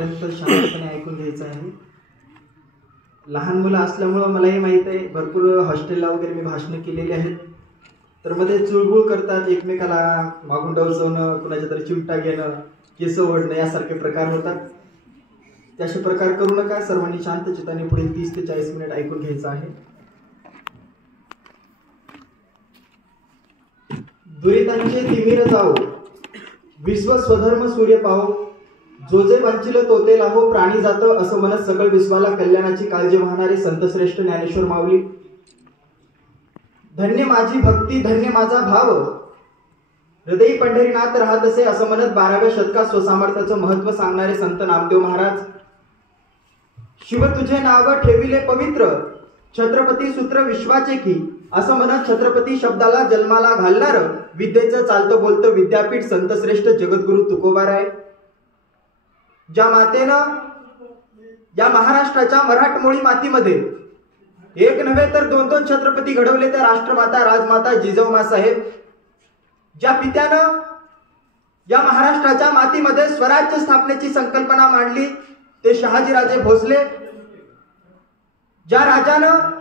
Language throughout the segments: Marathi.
शेवटपर्यंत शांतपणे ऐकून घ्यायचं आहे. लहान मुलं असल्यामुळं मलाही माहीत आहे, भरपूर हॉस्टेलला वगैरे मी भाषणं केलेली आहेत. तर मध्ये चुळबुळ करतात, एकमेकाला मागून डवचवणं, कुणाच्या तरी चिमटा घेणं, केस ओढणं यासारखे प्रकार होतात. त्याचे प्रकार करू नका. सर्वांनी शांत चित्ताने पुढील 30 ते 40 मिनिट ऐकून घ्यायचं आहे. दुरितांचे तिमिर जाओ, विश्व स्वधर्म सूर्य पाहो, जो जे वांचिल तोते लाहो, प्राणी जात असं म्हणत सकळ विश्वाला कल्याणाची काळजी वाहणारे संतश्रेष्ठ ज्ञानेश्वर माऊली. धन्य माझी भक्ती, धन्य माझा भाव, हृदयी पंढरीनाथ राहत असे असं म्हणत 12व्या शतकात स्वसामर्थ्याचं महत्व सांगणारे संत नामदेव महाराज. शिव तुझे नाव ठेविले पवित्र, छत्रपती सूत्र विश्वाचे की असं म्हणत छत्रपती शब्दाला जन्माला घालणार विद्येचं चालतं बोलतं विद्यापीठ संतश्रेष्ठ जगद्गुरु तुकोबाराय. ज्या मातेनं या महाराष्ट्राच्या मराठमोळी मातीमध्ये एक नव्हे तर 2-2 छत्रपती घडवले, त्या राष्ट्रमाता राजमाता जिजाऊ साहेब. ज्या पित्यानं या महाराष्ट्राच्या मातीमध्ये स्वराज्य स्थापनेची संकल्पना मांडली ते शहाजीराजे भोसले. ज्या राजानं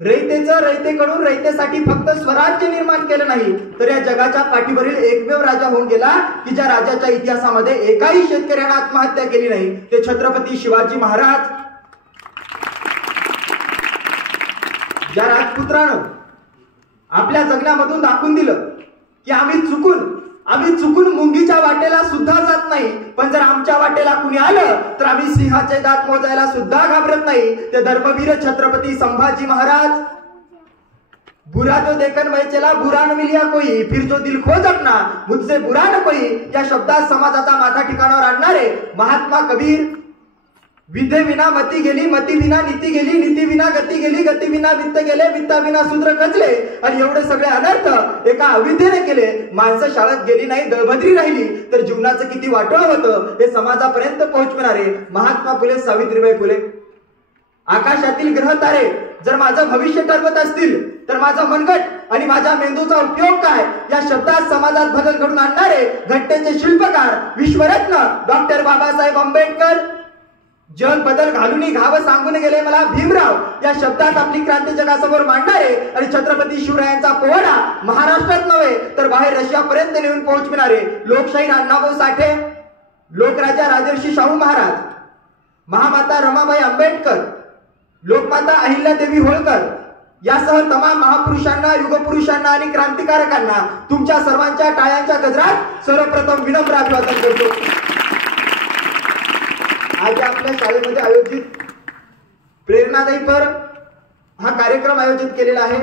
रयतेकडून रयतेसाठी फक्त स्वराज्य निर्माण केलं नाही, तर या जगाच्या पाठीवरील एकमेव राजा होऊन गेला की ज्या राजाच्या इतिहासामध्ये एकाही शेतकऱ्यानं आत्महत्या केली नाही, ते छत्रपती शिवाजी महाराज. ज्या राजपुत्रानं आपल्या जगण्यामधून दाखवून दिलं की आम्ही चुकून मुंगीच्या वाटेला सुद्धा जात नाही, पण जर आमच्या वाटेला कुणी आलं तर आम्ही सिंहाचे दात मोजायला सुद्धा घाबरत नाही, ते धर्मवीर छत्रपती संभाजी महाराज. बुरा जो देखन मैं चला बुरा न मिलिया कोई, फिर जो दिल खोज अपना मुझसे बुरा न कोई, या शब्दात समाजाचा माथा ठिकाणावर आणणारे महात्मा कबीर. विद्ये विना मती गेली, मती विना नीती गेली, नीती विना गती गेली, गती विना वित्त गेले, वित्ता विना शूद्र कचले, आणि एवढे सगळे अनर्थ एका अविद्येने केले. माणसं शाळेत गेली नाही, दळभद्री राहिली, तर जीवनाचं किती वाटोळ होतं हे समाजापर्यंत पोहोचविणारे महात्मा फुले सावित्रीबाई फुले. आकाशातील ग्रह तारे जर माझं भविष्य ठरवत असतील तर माझा मनगट आणि माझ्या मेंदूचा उपयोग काय, या शब्दात समाजात बदल घडून आणणारे घटनेचे शिल्पकार विश्वरत्न डॉक्टर बाबासाहेब आंबेडकर. जग बदल घालून घाव सांगून गेले मला भीमराव, या शब्दात आपली क्रांती जगासमोर मांडणारे आणि छत्रपती शिवरायांचा पोवाडा महाराष्ट्रात नव्हे तर बाहेर रशियापर्यंत नेऊन पोहोचविणारे लोकशाहीर अण्णाभाऊ साठे, लोकराजा राजर्षी शाहू महाराज, महामाता रमाबाई आंबेडकर, लोकमाता अहिल्यादेवी होळकर यासह तमाम महापुरुषांना, युगपुरुषांना आणि क्रांतिकारकांना तुमच्या सर्वांच्या टाळ्यांच्या गजरात सर्वप्रथम विनम्र अभिवादन करतो. आज आपल्या शाळेमध्ये आयोजित प्रेरणादायी पर हा कार्यक्रम आयोजित केलेला आहे.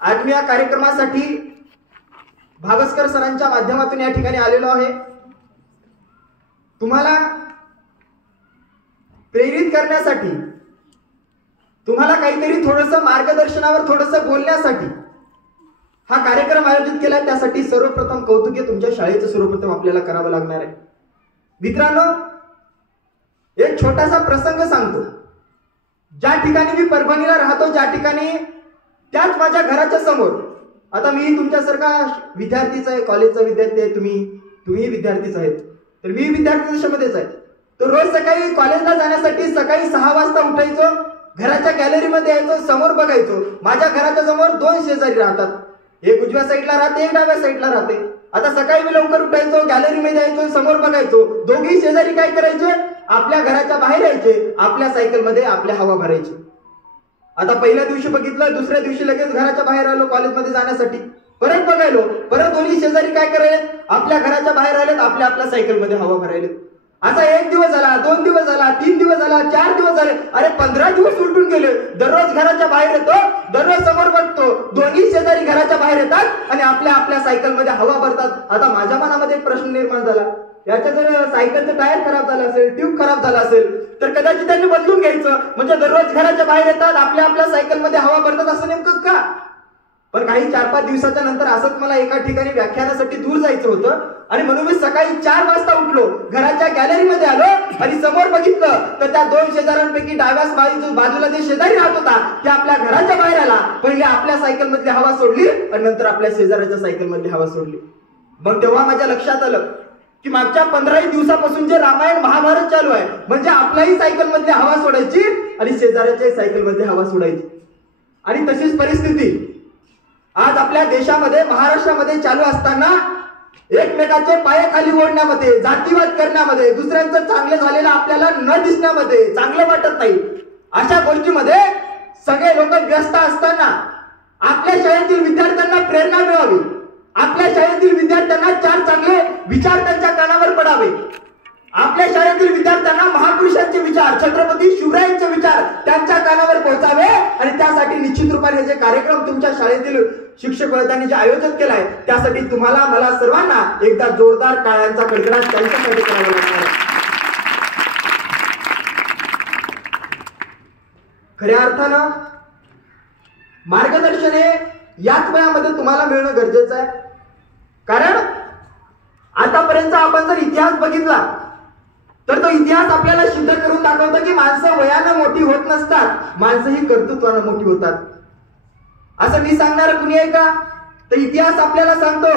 आज मी या कार्यक्रमासाठी भागस्कर सरांच्या माध्यमातून या ठिकाणी आलेलो आहे. तुम्हाला प्रेरित करण्यासाठी, तुम्हाला काहीतरी थोडंसं मार्गदर्शनावर थोडंसं बोलण्यासाठी हा कार्यक्रम आयोजित केला. त्यासाठी सर्वप्रथम कौतुक आहे तुमच्या शाळेचं सर्वप्रथम आपल्याला करावं लागणार आहे. मित्रांनो, एक छोटासा प्रसंग सांगतो. ज्या ठिकाणी मी परभणीला राहतो, ज्या ठिकाणी त्याच माझ्या घराच्या समोर, आता मी तुमच्यासारखा विद्यार्थीच आहे, कॉलेजचा विद्यार्थी आहे, तुम्ही विद्यार्थीच आहेत, तर मी विद्यार्थी दशेमध्येच आहे. तर रोज सकाळी कॉलेजला जाण्यासाठी सकाळी 6 वाजता उठायचो, घराच्या गॅलरीमध्ये यायचो, समोर बघायचो. माझ्या घराच्या समोर 2 शेजारी राहतात, एक उजव्या साईडला राहते, एक डाव्या साईडला राहते. आता सकाळी मी लवकर उठायचो, गॅलरीमध्ये यायचो, समोर बघायचो. दोघी शेजारी काय करायचे, आपल्या घराच्या बाहेर यायचे, आपल्या सायकलमध्ये आपल्या हवा भरायची. आता पहिल्या दिवशी बघितलं, दुसऱ्या दिवशी लगेच घराच्या बाहेर आलो कॉलेजमध्ये जाण्यासाठी, परत बघायलो, परत दोन्ही शेजारी काय करायले, आपल्या घराच्या बाहेर आलेत, आपल्या सायकलमध्ये हवा भरायले. असा 1 दिवस झाला, 2 दिवस झाला, 3 दिवस झाला, 4 दिवस झाले, अरे 15 दिवस उलटून गेले. दररोज घराच्या बाहेर येतो, दररोज समोर बघतो, दोन्ही शेजारी घराच्या बाहेर येतात आणि आपल्या सायकलमध्ये हवा भरतात. आता माझ्या मनामध्ये एक प्रश्न निर्माण झाला, याच्या जर सायकलचं टायर खराब झालं असेल, ट्यूब खराब झाला असेल तर कदाचित त्यांनी बदलून घ्यायचं. म्हणजे दररोज घराच्या बाहेर येतात, आपल्या सायकलमध्ये हवा भरतात, असं नेमकं का? पण काही 4-5 दिवसाच्या नंतर असंच मला एका ठिकाणी व्याख्यानासाठी दूर जायचं होतं आणि म्हणून मी सकाळी 4 वाजता उठलो, घराच्या गॅलरीमध्ये आलो आणि समोर बघितलं तर त्या 2 शेजाऱ्यांपैकी डाव्या बाजूला जे शेजारी राहत होता ते आपल्या घराच्या बाहेर आला. पहिले आपल्या सायकल मधली हवा सोडली आणि नंतर आपल्या शेजाऱ्याच्या सायकल मधली हवा सोडली. मग तेव्हा माझ्या लक्षात आलं की मागच्या 15 दिवसापासून जे रामायण महाभारत चालू आहे, म्हणजे आपल्याही सायकल मधली हवा सोडायची आणि शेजाऱ्याच्याही सायकल मधली हवा सोडायची. आणि तशीच परिस्थिती आज आपल्या देशामध्ये, महाराष्ट्रामध्ये चालू असताना एकमेकाचे पाय खाली ओढण्यामध्ये, जातीवाद करण्यामध्ये, दुसऱ्यांचं चांगलं झालेलं आपल्याला न दिसण्यामध्ये, चांगलं वाटत नाही, अशा गोष्टीमध्ये सगळे लोक व्यस्त असताना आपल्या शाळेतील विद्यार्थ्यांना प्रेरणा मिळावी, आपल्या शाळेतील विद्यार्थ्यांना 4 चांगले विचार त्यांच्या कानावर पडावे, आपल्या शाळेतील विद्यार्थ्यांना महापुरुषांचे विचार, छत्रपती शिवरायांचे विचार त्यांच्या कानावर पोहोचावे. आणि त्यासाठी निश्चित रूपाने हे जे कार्यक्रम तुमच्या शाळेतील शिक्षक वर्गांनी जे आयोजन केलाय, त्यासाठी तुम्हाला, मला सर्वांना एकदा जोरदार टाळ्यांचा कडकडाट त्यांच्यासाठी करावा लागणार आहे. खऱ्या अर्थानं मार्गदर्शन हे याच वयामध्ये तुम्हाला मिळणं गरजेचं आहे. कारण आतापर्यंत आपण जर इतिहास बघितला तर तो इतिहास आपल्याला सिद्ध करून दाखवतो की माणसं वयानं मोठी होत नसतात, माणसं ही कर्तृत्वानं मोठी होतात. असं मी सांगणार कुणी आहे का? तर इतिहास आपल्याला सांगतो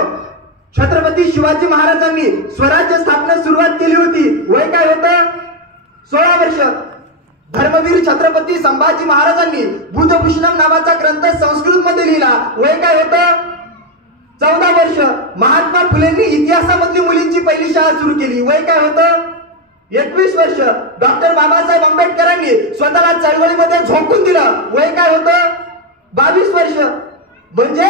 छत्रपती शिवाजी महाराजांनी स्वराज्य स्थापनेस सुरुवात केली होती, वय काय होतं? 16 वर्ष. धर्मवीर छत्रपती संभाजी महाराजांनी बुधभूषणम नावाचा ग्रंथ संस्कृत मध्ये लिहिला, वय काय होतं? 14 वर्ष. महात्मा फुलेंनी इतिहासामधली मुलींची पहिली शाळा सुरू केली, वय काय होतं? 21 वर्ष. डॉक्टर बाबासाहेब आंबेडकरांनी स्वतःला चळवळीमध्ये झोकून दिलं, वय काय होतं? 22 वर्ष. म्हणजे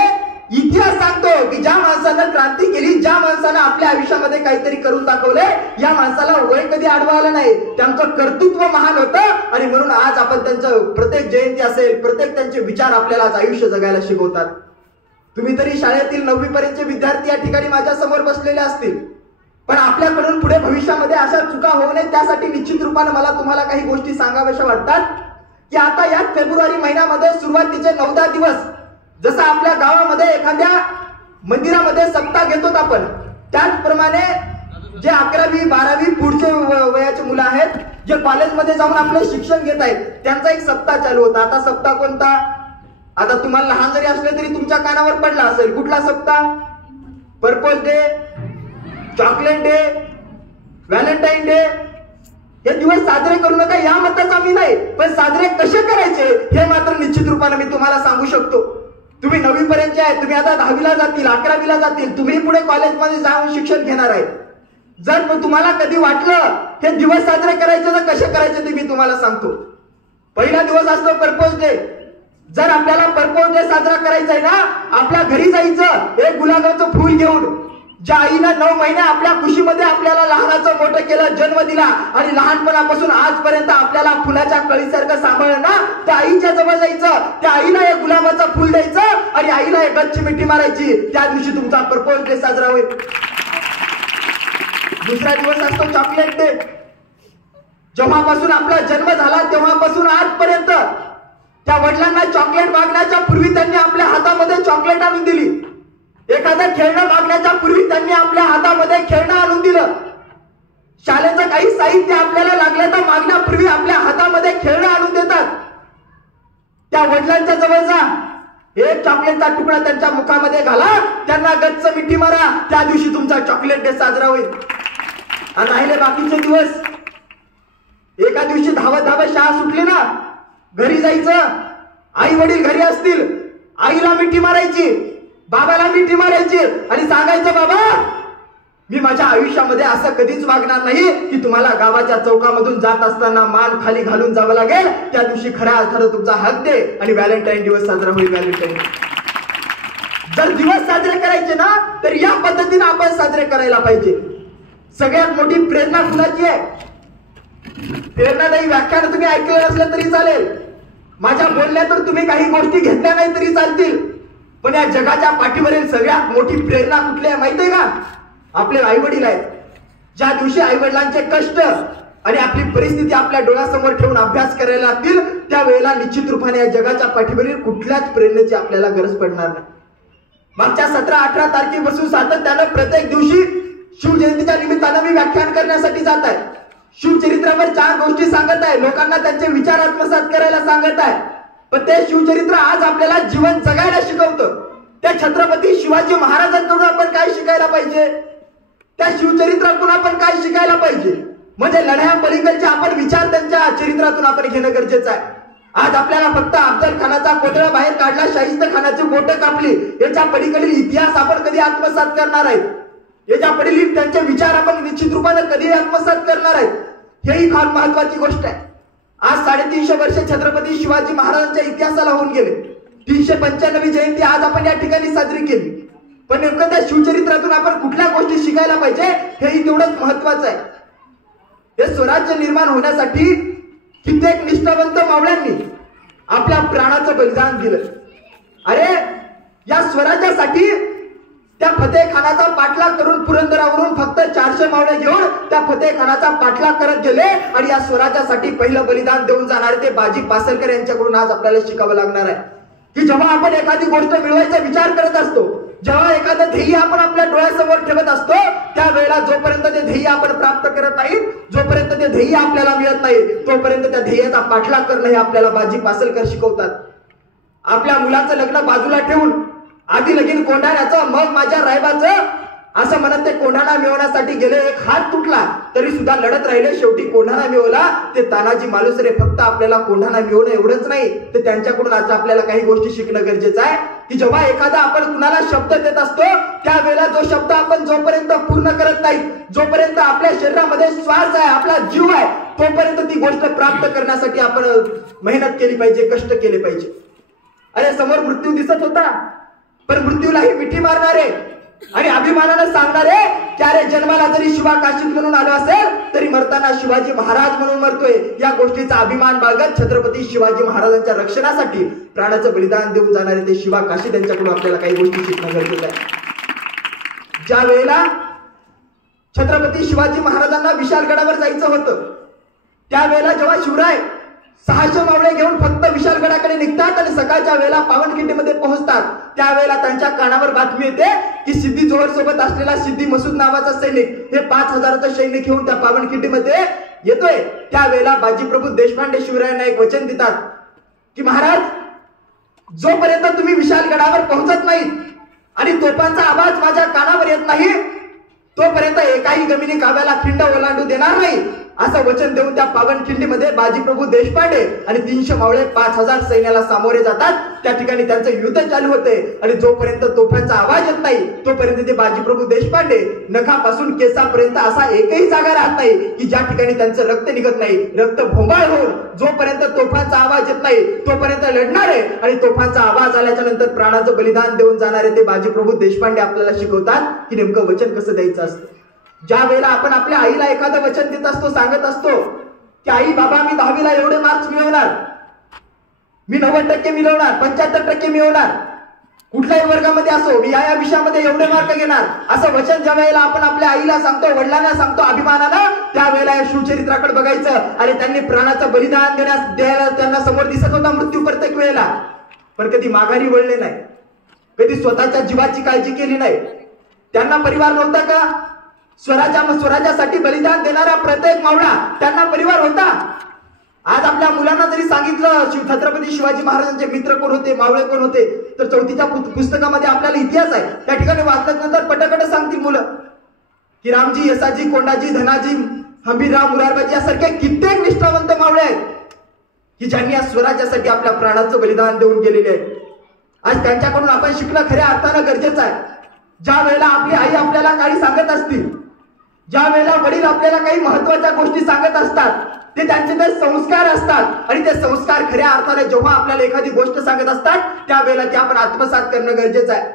इतिहास सांगतो की ज्या माणसानं क्रांती केली, ज्या माणसानं आपल्या आयुष्यामध्ये काहीतरी करून दाखवले, या माणसाला वय कधी आडवा आलं नाही, त्यांचं कर्तृत्व महान होतं. आणि म्हणून आज आपण त्यांचं प्रत्येक जयंती असेल, प्रत्येक त्यांचे विचार आपल्याला आज आयुष्य जगायला शिकवतात. तुम्ही तरी शाळेतील 9वी पर्यंतचे विद्यार्थी या ठिकाणी माझ्या समोर बसलेले असतील, पण आपल्याकडून पुढे भविष्यामध्ये अशा चुका होऊ नये त्यासाठी निश्चित रूपाने मला तुम्हाला काही गोष्टी सांगाव्याशा वाटतात. की आता या फेब्रुवारी महिन्यामध्ये सुरुवातीचे 9-10 दिवस जसं आपल्या गावामध्ये एखाद्या मंदिरामध्ये सप्ताह घेतो आपण, त्याचप्रमाणे जे 11वी 12वी पुढचे वयाचे मुलं आहेत, जे कॉलेजमध्ये जाऊन आपलं शिक्षण घेत आहेत, त्यांचा एक सप्ताह चालू होता. आता सप्ताह कोणता? आता तुम्हाला लहान जरी असले तरी तुमच्या कानावर पडला असेल, कुठला सप्ताह? Purple day, chocolate day, Valentine day. हे दिवस साजरे करू नका या मताचा मी नाही, पण साजरे कसे करायचे हे मात्र निश्चित रूपाने मी तुम्हाला सांगू शकतो. तुम्ही 9वी पर्यंतचे आहे, तुम्ही आता 10वीला जातील, 11वीला जातील, तुम्ही पुढे कॉलेजमध्ये जाऊन शिक्षण घेणार आहे. जर तुम्हाला कधी वाटलं हे दिवस साजरे करायचे तर कसे करायचे ते मी तुम्हाला सांगतो. पहिला दिवस असतो पर्पज डे. जर आपल्याला पर्पज डे साजरा करायचा आहे ना, आपल्या घरी जायचं, एक गुलाबाचं फूल घेऊन. ज्या आईनं 9 महिने आपल्या खुशीमध्ये आपल्याला लहानाचं मोठं केलं, जन्म दिला आणि लहानपणापासून आजपर्यंत आपल्याला फुलाच्या कळीसारखं सांभाळलं ना, त्या आईच्या जवळ जायचं, त्या आईला एक गुलाबाचं फुल द्यायचं आणि आईला एक गच्ची मिठी मारायची. त्या दिवशी तुमचा पर्पज डे साजरा होईल. दुसरा दिवस असतो चॉकलेट डे. जेव्हापासून आपला जन्म झाला तेव्हापासून आजपर्यंत त्या वडिलांना चॉकलेट मागण्याच्या पूर्वी त्यांनी आपल्या हातामध्ये चॉकलेट आणून दिली. एखादं खेळणं मागण्याच्या पूर्वी त्यांनी आपल्या हातामध्ये खेळणं आणून दिलं. शाळेचं काही साहित्य आपल्याला लागलं तर मागण्यापूर्वी आपल्या हातामध्ये खेळणं आणून देतात. त्या वडिलांच्या जवळ जा, एक चॉकलेटचा तुकडा त्यांच्या मुखामध्ये घाला, त्यांना गच्च मिठी मारा. त्या दिवशी तुमचा चॉकलेट डे साजरा होईल. आणि राहिले बाकीचे दिवस, एका दिवशी धावत धावत शाळा सुटली ना, घरी जायचं, आई वडील घरी असतील, आईला मिठी मारायची, बाबाला मिठी मारायची आणि सांगायचं, बाबा मी माझ्या आयुष्यामध्ये असं कधीच वागणार नाही की तुम्हाला गावाच्या चौकामधून जात असताना मान खाली घालून जावं लागेल. त्या दिवशी खऱ्या अर्थानं तुमचा हक डे आणि व्हॅलेंटाईन दिवस साजरा होईल. व्हॅलेंटाईन जर दिवस साजरे करायचे ना, तर या पद्धतीने आपण साजरे करायला पाहिजे. सगळ्यात मोठी प्रेरणा कुणाची आहे? प्रेरणादायी व्याख्यान तुम्ही ऐकलं नसलं तरी चालेल, माझ्या बोलण्यातून तुम्ही काही गोष्टी घेतल्या नाही तरी चालतील, पण या जगाच्या पाठीवरील सगळ्यात मोठी प्रेरणा कुठली आहे माहिती आहे का? आपले आई वडील आहेत. ज्या दिवशी आई वडिलांचे कष्ट आणि आपली परिस्थिती आपल्या डोळ्यासमोर ठेवून अभ्यास करायला लागतील, त्यावेळेला निश्चित रूपाने या जगाच्या पाठीवरील कुठल्याच प्रेरणेची आपल्याला गरज पडणार नाही. मागच्या 17-18 तारखेपासून सातत्यानं प्रत्येक दिवशी शिवजयंतीच्या निमित्तानं मी व्याख्यान करण्यासाठी जात आहे. शिवचरित्रावर 4 गोष्टी सांगत आहे, लोकांना त्यांचे विचार आत्मसात करायला सांगत आहे. पण ते शिवचरित्र आज आपल्याला जीवन जगायला शिकवतं. त्या छत्रपती शिवाजी महाराजांकडून आपण काय शिकायला पाहिजे? त्या शिवचरित्रातून आपण काय शिकायला पाहिजे, म्हणजे लढाया पलीकडचे आपण विचार त्यांच्या चरित्रातून आपण घेणं गरजेचं आहे. आज आपल्याला फक्त अफजल खानाचा कोथळा बाहेर काढला, शाहिस्त खानाची बोटं कापली, याच्या पलीकडील इतिहास आपण कधी आत्मसात करणार आहेत, याच्या पलीकडील त्यांचे विचार आपण निश्चित रूपाने कधी आत्मसात करणार आहेत, हेही फार महत्वाची गोष्ट आहे. आज 350 वर्ष छत्रपती शिवाजी महाराजांच्या इतिहासाला होऊन गेले. 395वी जयंती आज आपण या ठिकाणी साजरी केली. पण नेमकं त्या शिवचरित्रातून आपण कुठल्या गोष्टी शिकायला पाहिजे हेही तेवढंच महत्वाचं आहे. हे स्वराज्य निर्माण होण्यासाठी कित्येक निष्ठावंत मावळ्यांनी आपल्या प्राणाचं बलिदान दिलं. अरे या स्वराज्यासाठी त्या फतेह खानाचा पाठलाग करून पुरंदरावरून फक्त 400 मावळे घेऊन त्या फतेह खानाचा पाठलाग करत गेले आणि या स्वराज्यासाठी पहिलं बलिदान देऊन जाणारे ते बाजी पासलकर यांच्याकडून आज आपल्याला शिकावं लागणार आहे की जेव्हा आपण एखादी गोष्ट मिळवायचा विचार करत असतो, जेव्हा एखादं ध्येय आपण आपल्या डोळ्यासमोर ठेवत असतो, त्यावेळेला जोपर्यंत ते ध्येय आपण प्राप्त करत नाही, जोपर्यंत ते ध्येय आपल्याला मिळत नाही, तोपर्यंत त्या ध्येयाचा पाठलाग करणं हे आपल्याला बाजी पासलकर शिकवतात. आपल्या मुलाचं लग्न बाजूला ठेवून आधी लगीन कोंढाण्याचं, मग माझ्या रायबाचं असं म्हणत ते कोंढाणा मिळवण्यासाठी गेले. एक हात तुटला तरी सुद्धा लढत राहिले, शेवटी कोंढाणा मिळवला. ते तानाजी मालुसरे फक्त आपल्याला कोंढाणा मिळवणं एवढंच नाही, तर त्यांच्याकडून आज आपल्याला काही गोष्टी शिकणं गरजेचं आहे की जेव्हा एखादा आपण कुणाला शब्द देत असतो, त्यावेळेला जो शब्द आपण जोपर्यंत पूर्ण करत नाही, जोपर्यंत आपल्या शरीरामध्ये श्वास आहे, आपला जीव आहे, तोपर्यंत ती गोष्ट प्राप्त करण्यासाठी आपण मेहनत केली पाहिजे, कष्ट केले पाहिजे. अरे समोर मृत्यू दिसत होता, पण मृत्यूलाही मिठी मारणारे आणि अभिमानानं सांगणारे की अरे जन्माला जरी शिवा काशीत म्हणून आलो असेल तरी मरताना शिवाजी महाराज म्हणून मरतोय, या गोष्टीचा अभिमान बाळगत छत्रपती शिवाजी महाराजांच्या रक्षणासाठी प्राणाचं बलिदान देऊन जाणारे ते शिवा काशीत यांच्याकडून आपल्याला काही गोष्टी शिकणं गरजेचं आहे. ज्या वेळेला छत्रपती शिवाजी महाराजांना विशाळगडावर जायचं होतं, त्यावेळेला जेव्हा शिवराय 600 मावळे घेऊन फक्त विशाळगडाकडे निघतात आणि सकाळच्या वेळेला पावनखिंडीमध्ये पोहोचतात, त्यावेळेला त्यांच्या कानावर बातमी येते की सिद्धी जोहर सोबत असलेला सिद्धी मसूद नावाचा सैनिक हे 5000चं सैनिक घेऊन त्या पावनखिंडीमध्ये येतोय. त्यावेळेला बाजीप्रभू देशपांडे शिवरायांना एक वचन देतात की महाराज, जोपर्यंत तुम्ही विशाळगडावर पोहोचत नाहीत आणि तोफांचा आवाज माझ्या कानावर येत नाही, तोपर्यंत एकाही गमिनी काव्याला खिंड ओलांडू देणार नाही, असं वचन देऊन त्या पावनखिंडीमध्ये बाजीप्रभू देशपांडे आणि 300 मावळे 5000 सैन्याला सामोरे जातात. त्या ठिकाणी त्यांचं युद्ध चालू होते आणि जोपर्यंत तोफांचा आवाज येत नाही, तोपर्यंत ते बाजीप्रभू देशपांडे नखापासून केसापर्यंत असा एकही जागा राहत नाही की ज्या ठिकाणी त्यांचं रक्त निघत नाही. रक्त भोंबाळ होऊन जोपर्यंत तोफांचा आवाज येत नाही, तोपर्यंत लढणारे आणि तोफांचा आवाज आल्याच्या नंतर प्राणाचं बलिदान देऊन जाणारे ते बाजीप्रभू देशपांडे आपल्याला शिकवतात की नेमकं वचन कसं द्यायचं असतं. ज्या वेळेला आपण आपल्या आईला एखादं वचन देत असतो, सांगत असतो की आई बाबा मी 10वीला एवढे मार्क्स मिळवणार, मी 90% मिळवणार, 75% मिळवणार, कुठल्याही वर्गामध्ये असो मी या विषयामध्ये एवढे मार्क घेणार, असं वचन ज्या वेळेला आपण आपल्या आईला सांगतो, वडिलांना सांगतो अभिमानानं, त्यावेळेला या शिवचरित्राकडे बघायचं. आणि त्यांनी प्राणाचं बलिदान द्यायला त्यांना समोर दिसत होता मृत्यू प्रत्येक वेळेला, पण कधी माघारी वळले नाही, कधी स्वतःच्या जीवाची काळजी केली नाही. त्यांना परिवार नव्हता का? स्वराज्यासाठी बलिदान देणारा प्रत्येक मावळा त्यांना परिवार होता. आज आपल्या मुलांना जरी सांगितलं छत्रपती शिवाजी महाराजांचे मित्र कोण होते, मावळे कोण होते, तर 4थीच्या पुस्तकामध्ये आपल्याला इतिहास आहे, त्या ठिकाणी वाचल्यानंतर पटापट सांगतील मुलं की रामजी, यसाजी, कोंडाजी, धनाजी, हंबीरराव, मुरारबाजी यासारखे कित्येक निष्ठावंत मावळे आहेत की ज्यांनी या स्वराज्यासाठी आपल्या प्राणाचं बलिदान देऊन गेलेले आहेत. आज त्यांच्याकडून आपण शिकणं खऱ्या अर्थानं गरजेचं आहे. ज्या वेळेला आपली आई आपल्याला काही सांगत असतील, ज्या वेळेला वडील आपल्याला काही महत्वाच्या गोष्टी सांगत असतात, ते त्यांचे ते संस्कार असतात आणि ते संस्कार खऱ्या अर्थाने जेव्हा आपल्याला एखादी गोष्ट सांगत असतात, त्यावेळेला ती आपण आत्मसात करणं गरजेचं आहे.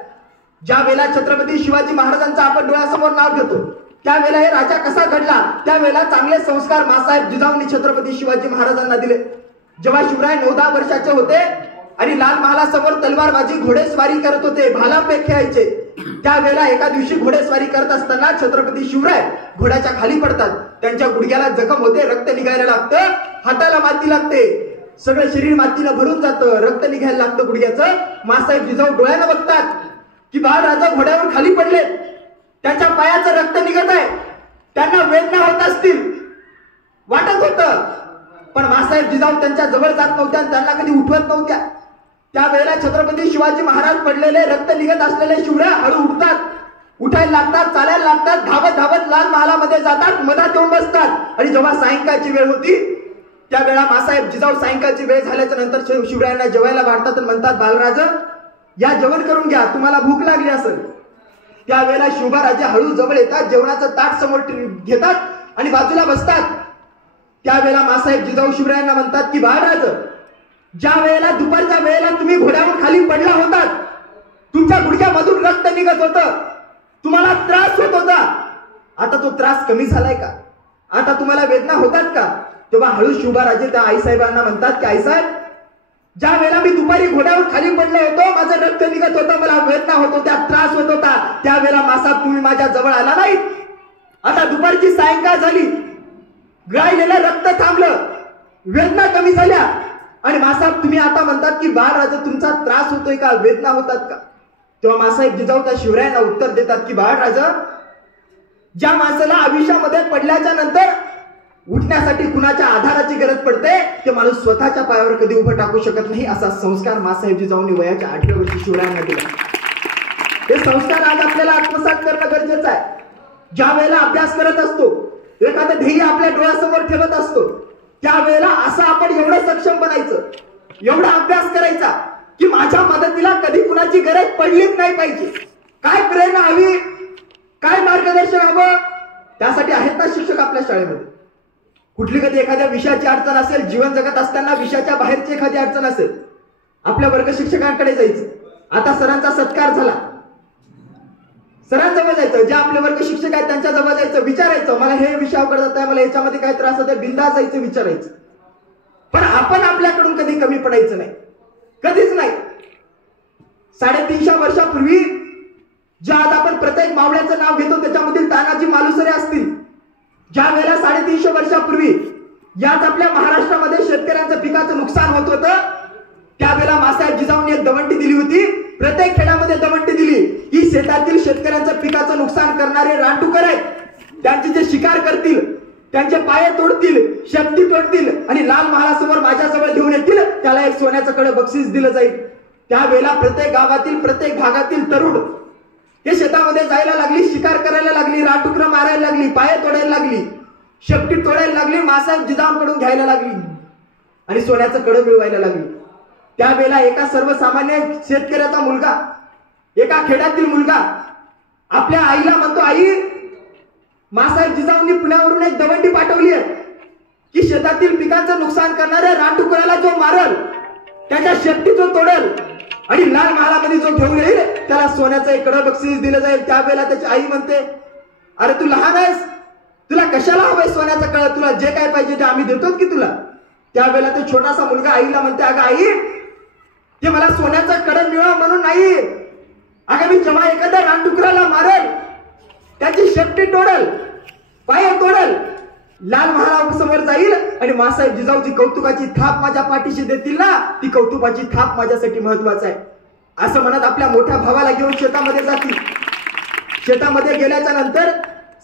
ज्या वेळेला छत्रपती शिवाजी महाराजांचं आपण डोळ्यासमोर नाव घेतो, त्यावेळेला हे राजा कसा घडला, त्यावेळेला चांगले संस्कार मासाहेब जिजाऊंनी छत्रपती शिवाजी महाराजांना दिले. जेव्हा शिवराय 9-10 वर्षाचे होते आणि लाल महालासमोर तलवारबाजी, घोडेस्वारी करत होते, भालाफेक खेळायचे, त्यावेळेला एका दिवशी घोडेस्वारी करत असताना छत्रपती शिवराय घोड्याच्या खाली पडतात. त्यांच्या गुडघ्याला जखम होते, रक्त निघायला लागतं, हाताला माती लागते, सगळं शरीर मातीनं भरून जातं, रक्त निघायला लागतं गुडघ्याचं. मासाहेब जिजाऊ डोळ्यानं बघतात की बाळराजा घोड्यावर खाली पडलेत, त्यांच्या पायाचं रक्त निघत आहे, त्यांना वेदना होत असतील वाटत होतं, पण मासाहेब जिजाऊ त्यांच्या जवळ जात नव्हत्या, त्यांना कधी उठवत नव्हत्या. त्यावेळेला छत्रपती शिवाजी महाराज पडलेले, रक्त निघत असलेले शिवराय हळू उठतात उठायला लागतात, चालायला लागतात, धावत धावत लाल महालामध्ये जातात, मधात येऊन बसतात. आणि जेव्हा सायंकाळची वेळ होती त्यावेळेला मासाहेब जिजाऊ सायंकाळची वेळ झाल्याच्या नंतर शिवरायांना जेवायला वाढतात आणि म्हणतात, बालराज या जेवण करून घ्या, तुम्हाला भूक लागली असेल. त्यावेळेला शिवबाराजे हळू जवळ येतात, जेवणाचं ताट समोर घेतात आणि बाजूला बसतात. त्यावेळेला मासाहेब जिजाऊ शिवरायांना म्हणतात की बाळराज, ज्या वेळेला दुपारच्या वेळेला तुम्ही घोड्यावर खाली पडला होतात, तुमच्या गुडघ्यामधून रक्त निघत होतं, तुम्हाला त्रास होत होता, आता तो त्रास कमी झालाय का? आता तुम्हाला वेदना होतात का? तेव्हा हळू शिवबाराजे त्या आईसाहेबांना म्हणतात की आईसाहेब, ज्या वेळेला मी दुपारी घोड्यावर खाली पडलो होतो, माझं रक्त निघत होतं, मला वेदना होत होत्या, त्रास होत होता, त्यावेळेला मासाहेब तुम्ही माझ्या जवळ आला नाही. आता दुपारची सायंकाळ झाली, गायलेलं रक्त थांबलं, वेदना कमी झाल्या आणि मासाहेब तुम्ही आता म्हणतात की बाळराज तुमचा त्रास होतोय का, वेदना होतात का? तेव्हा मासाहेब जिजाऊ त्या शिवरायांना उत्तर देतात की बाळराज, ज्या माणसाला आयुष्यामध्ये पडल्याच्या नंतर उठण्यासाठी कुणाच्या आधाराची गरज पडते, ते माणूस स्वतःच्या पायावर कधी उभं टाकू शकत नाही. असा संस्कार मासाहेब जिजाऊंनी वयाच्या 8व्या वर्षी शिवरायांना दिला. हे संस्कार आज आपल्याला आत्मसात करणं गरजेचं आहे. ज्या वेळेला अभ्यास करत असतो, एखादं ध्येय आपल्या डोळ्यासमोर ठेवत असतो, त्यावेळेला असं आपण एवढं सक्षम बनायचं, एवढा अभ्यास करायचा की माझ्या मदतीला कधी कुणाची गरज पडलीच नाही पाहिजे. काय प्रेरणा हवी, काय मार्गदर्शन हवं, त्यासाठी आहेत ना शिक्षक आपल्या शाळेमध्ये. कुठली कधी एखाद्या विषयाची अडचण असेल, जीवन जगत असताना विषयाच्या बाहेरची एखादी अडचण असेल, आपल्या वर्ग शिक्षकांकडे जायचं. आता सरांचा सत्कार झाला, सरांजवळ जायचं, जे आपले वर्ग शिक्षक आहेत त्यांच्या जवळ जायचं, विचारायचं मला हे विषय अवघड जात आहे, मला याच्यामध्ये काय त्रास होतोय, बिंदास जायचं, विचारायचं. पण आपण आपल्याकडून कधी कमी पडायचं नाही, कधीच नाही. 350 वर्षापूर्वी ज्या आज आपण प्रत्येक मावळ्याचं नाव घेतो त्याच्यामधील तानाजी मालुसरे असतील, ज्या वेळेला 350 वर्षापूर्वी याच आपल्या महाराष्ट्रामध्ये शेतकऱ्यांचं पिकाचं नुकसान होत होतं, त्यावेळेला मासाहेब जिजाऊंनी एक दवंडी दिली होती. प्रत्येक खेड्यामध्ये दवंडी दिली की शेतातील शेतकऱ्यांचं पिकाचं नुकसान करणारे रानडुकर आहेत, त्यांचे जे शिकार करतील, त्यांचे पाय तोडतील, शेपटी तोडतील आणि लाल महालासमोर माझ्याजवळ घेऊन येतील, त्याला एक सोन्याचं कड बक्षीस दिलं जाईल. त्यावेळेला प्रत्येक गावातील, प्रत्येक भागातील तरुण हे शेतामध्ये जायला लागली, शिकार करायला लागली, रानडुकरं मारायला लागली, पाय तोडायला लागली, शेपटी तोडायला लागली, मासाहेब जिजाऊंकडून घ्यायला लागली आणि सोन्याचं कड मिळवायला लागली. त्यावेळेला एका सर्वसामान्य शेतकऱ्याचा मुलगा, एका खेड्यातील मुलगा आपल्या आईला म्हणतो, आई मासाहेब जिजाऊंनी पुण्यावरून एक दवंडी पाठवली आहे की शेतातील पिकांचं नुकसान करणाऱ्या रानडुकराला जो मारल, त्याच्या शेपटी जो तोडल आणि लाल महालामध्ये जो घेऊन येईल त्याला सोन्याचं एक कड बक्षीस दिलं जाईल. त्यावेळेला त्याची आई म्हणते, अरे तू लहान आहेस, तुला कशाला हवंय सोन्याचं कड, तुला जे काय पाहिजे ते आम्ही देतो की तुला. त्यावेळेला तो छोटासा मुलगा आईला म्हणते, अगं आई, ते मला सोन्याचा कड मिळवा म्हणून नाही, अगं मी जेव्हा एखाद्या रानडुकराला मारेल, त्याची शेपटी तोडल, पाय तोडल, लाल महालासमोर जाईल आणि मासाहेब जिजाऊची कौतुकाची थाप माझ्या पाठीशी देतील ना, ती कौतुकाची थाप माझ्यासाठी महत्वाचं आहे. असं म्हणत आपल्या मोठ्या भावाला घेऊन शेतामध्ये जातील. शेतामध्ये गेल्याच्या नंतर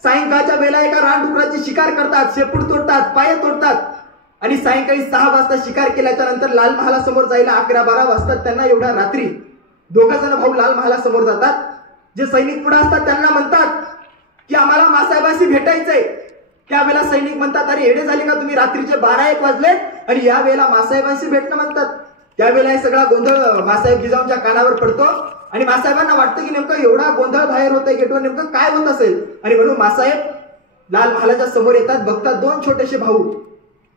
सायंकाळच्या वेळेला एका रानडुकराची शिकार करतात, शेपूट तोडतात, पाय तोडतात आणि सायंकाळी 6 वाजता शिकार केल्याच्या नंतर लाल महालासमोर जायला 11-12 वाजतात. त्यांना एवढ्या रात्री 2 जण भाऊ लाल महालासमोर जातात. जे सैनिक पुढे असतात त्यांना म्हणतात की आम्हाला मासाहेबांशी भेटायचंय. त्यावेळेला सैनिक म्हणतात, अरे एडे झाले का तुम्ही, रात्रीचे 12-1 वाजले आणि या वेळेला मासाहेबांशी भेटणं म्हणतात. त्यावेळेला हे सगळा गोंधळ मासाहेब जिजाऊंच्या कानावर पडतो आणि मासाहेबांना वाटतं की नेमकं एवढा गोंधळ बाहेर होतोय गेटवर, नेमकं काय होत असेल. आणि म्हणून मासाहेब लाल महालाच्या समोर येतात, बघतात 2 छोटेसे भाऊ,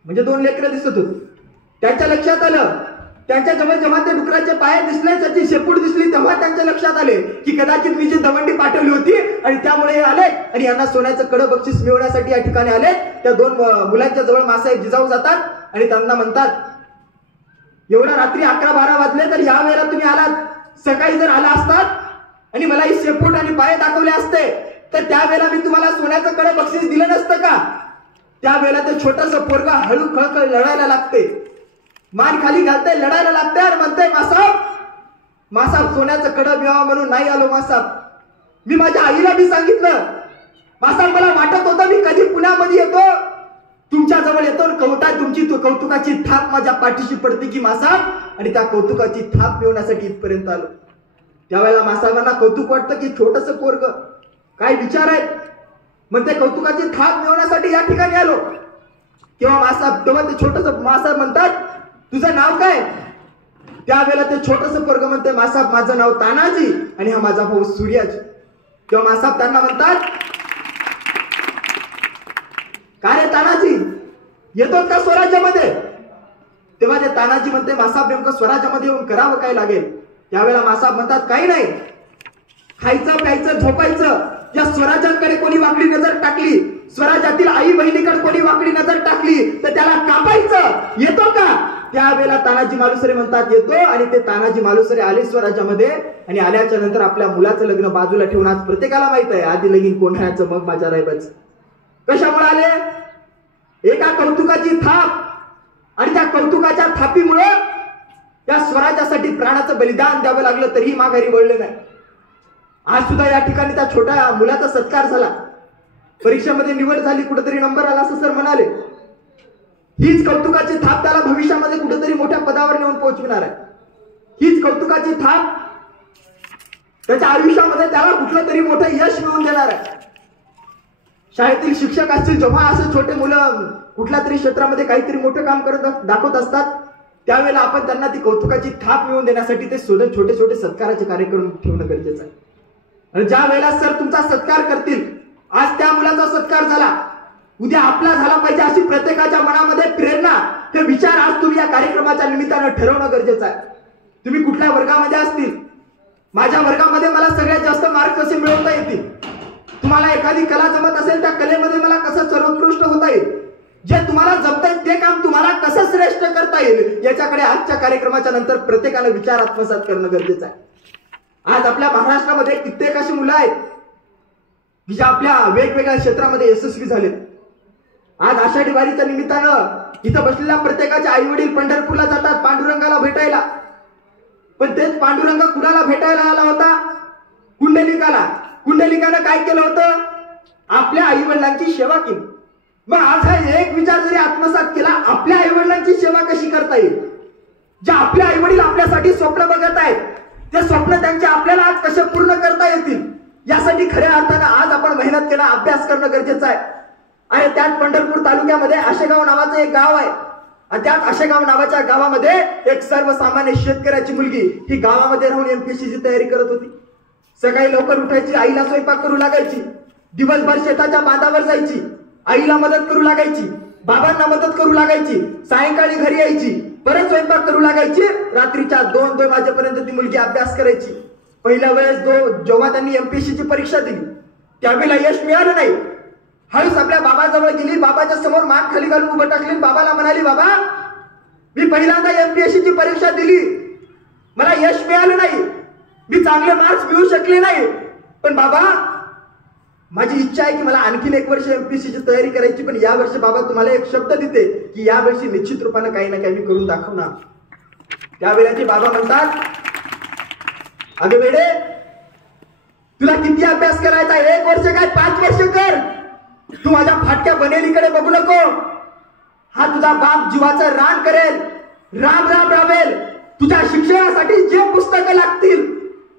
म्हणजे 2 लेकरं दिसत होती. त्यांच्या लक्षात आलं, त्यांच्या जवळ जेव्हा ते डुकराचे पाय दिसले, त्याची शेपूट दिसली, तेव्हा त्यांच्या लक्षात आले की कदाचित मी जी दवंडी पाठवली होती आणि त्यामुळे आले आणि यांना सोन्याचं कड बक्षीस मिळवण्यासाठी या ठिकाणी आले. त्या 2 मुलांच्या जवळ मासाहेब जिजाऊ जातात आणि त्यांना म्हणतात, एवढ्या रात्री 11-12 वाजले तर या वेळेला तुम्ही आलात, सकाळी जर आला असतात आणि मला ही शेपूट आणि पाय दाखवले असते तर त्यावेळेला मी तुम्हाला सोन्याचं कड बक्षीस दिलं नसतं का. त्यावेळेला ते छोटस पोरगा हळू खळखळ लढायला लागते, मान खाली घालते, लढायला लागते आणि म्हणते, मासाहेब सोन्याचं कड मिळावा म्हणून नाही आलो मासाहेब, मी माझ्या आईला बी सांगितलं, मासाहेब मला वाटत होतं मी कधी पुण्यामध्ये येतो, तुमच्या जवळ येतो, तुमची कौतुकाची थाप माझ्या पाठीशी पडते की मासाहेब, आणि त्या कौतुकाची थाप मिळवण्यासाठी इथपर्यंत आलो. त्यावेळेला मासाहेबांना कौतुक वाटतं की छोटस पोरग काय विचार आहेत. मग ते कौतुकाची थाप मिळवण्यासाठी या ठिकाणी आलो. तेव्हा ते छोटस मासाहेब म्हणतात, तुझं नाव काय? त्यावेळेला ते छोटस पोरग म्हणते, मासाहेब माझं नाव तानाजी आणि हा माझा भाऊ सूर्याजी. तेव्हा मासाहेब त्यांना म्हणतात, काय रे तानाजी, येतो का स्वराज्यामध्ये? तेव्हा ते तानाजी म्हणते, मासाहेब नेमकं स्वराज्यामध्ये येऊन करावं काय लागेल? त्यावेळेला मासाहेब म्हणतात, काही नाही, खायचं प्यायचं झोपायचं. या स्वराज्याकडे कोणी वाकडी नजर टाकली, स्वराज्यातील आई बहिणीकडे कोणी वाकडी नजर टाकली तर त्याला कापायचं. येतो का? त्यावेळेला तानाजी मालुसरे म्हणतात, येतो. आणि ते तानाजी मालुसरे आले स्वराज्यामध्ये आणि आल्याच्या नंतर आपल्या मुलाचं लग्न बाजूला ठेवून, आज प्रत्येकाला माहित आहे आधी लगीन कोणाचं मग माझ्या रायबाचं. कशामुळे आले? एका कौतुकाची थाप, आणि त्या कौतुकाच्या थापीमुळे या स्वराज्यासाठी प्राणाचं बलिदान द्यावं लागलं तरीही माघारी वळले नाही. आज सुद्धा या ठिकाणी त्या छोट्या मुलाचा सत्कार झाला, परीक्षेमध्ये निवड झाली, कुठेतरी नंबर आला असं सर म्हणाले. हीच कौतुकाची थाप त्याला भविष्यामध्ये कुठेतरी मोठ्या पदावर नेऊन पोहोचविणार आहे. हीच कौतुकाची थाप त्याच्या आयुष्यामध्ये त्याला कुठलं तरी मोठं यश मिळवून देणार आहे. शाळेतील शिक्षक असतील, जेव्हा असे छोटे मुलं कुठल्या तरी क्षेत्रामध्ये काहीतरी मोठं काम करत दाखवत असतात, त्यावेळेला आपण त्यांना ती कौतुकाची थाप मिळवून देण्यासाठी ते छोटे छोटे सत्काराचे कार्यक्रम ठेवणं गरजेचं आहे. आणि ज्या वेळेला सर तुमचा सत्कार करतील, आज त्या मुलाचा सत्कार झाला, उद्या आपला झाला पाहिजे अशी प्रत्येकाच्या मनामध्ये प्रेरणा, हे विचार आज तुम्ही या कार्यक्रमाच्या निमित्तानं ठरवणं गरजेचं आहे. तुम्ही कुठल्या वर्गामध्ये असतील, माझ्या वर्गामध्ये मला सगळ्यात जास्त मार्क कसे मिळवता येतील, तुम्हाला एखादी कला जमत असेल त्या कलेमध्ये मला कसं सर्वोत्कृष्ट होता येईल, जे तुम्हाला जमतंय ते काम तुम्हाला कसं श्रेष्ठ करता येईल, याच्याकडे आजच्या कार्यक्रमाच्या नंतर प्रत्येकाला विचार आत्मसात करणं गरजेचं आहे. आज आपल्या महाराष्ट्रामध्ये कित्येक अशी मुलं आहेत की जे आपल्या वेगवेगळ्या क्षेत्रामध्ये यशस्वी झालेत. आज आषाढी वारीच्या निमित्तानं इथं बसलेल्या प्रत्येकाचे आई वडील पंढरपूरला जातात पांडुरंगाला भेटायला. पण तेच पांडुरंग कुणाला भेटायला आला होता? कुंडलिकाला. कुंडलिकानं काय केलं होतं? आपल्या आई वडिलांची सेवा केली. मग आज हा एक विचार जरी आत्मसात केला, आपल्या आई वडिलांची सेवा कशी करता येईल? जे आपले आई वडील आपल्यासाठी स्वप्न बघत आहेत, ते स्वप्न त्यांचे आपल्याला आज कसे पूर्ण करता येतील, यासाठी खऱ्या अर्थानं आज आपण मेहनत करणं, अभ्यास करणं गरजेचं आहे. आणि त्यात पंढरपूर तालुक्यामध्ये आशेगाव नावाचं एक गाव आहे, आणि त्यात आशेगाव नावाच्या गावामध्ये एक सर्वसामान्य शेतकऱ्याची मुलगी ही गावामध्ये राहून एमपीएससीची तयारी करत होती. सकाळी लवकर उठायची, आईला स्वयंपाक करू लागायची, दिवसभर शेताच्या बांधावर जायची, आईला मदत करू लागायची, बाबांना मदत करू लागायची, सायंकाळी घरी यायची, परत स्वयंपाक करू लागायची, रात्रीच्या 2-2 वाजेपर्यंत ती मुलगी अभ्यास करायची. पहिल्या वेळेस जेव्हा त्यांनी एमपीएससीची परीक्षा दिली त्यावेळेला यश मिळालं नाही. हळूच आपल्या बाबाजवळ गेली, बाबाच्या समोर मान खाली घालून उभं टाकली, बाबाला म्हणाली, बाबा मी पहिल्यांदा एमपीएससीची परीक्षा दिली, मला यश मिळालं नाही, मी चांगले मार्क्स मिळवू शकले नाही, पण बाबा माझी इच्छा आहे की मला आणखीन 1 वर्ष एमपीएससीची तयारी करायची, पण या वर्षी बाबा तुम्हाला एक शब्द देते की या वर्षी निश्चित रूपाने काही ना काही मी करून दाखवणार. त्यावेळेचे बाबा म्हणतात, अगं बेडे तुला किती अभ्यास करायचा? 1 वर्ष काय 5 वर्ष कर, तू माझ्या फाटक्या बनेलीकडे बघू नको. हा तुझा बाप जीवाचं रान करेल, राम राम रावेल, तुझ्या शिक्षणासाठी जे पुस्तकं लागतील,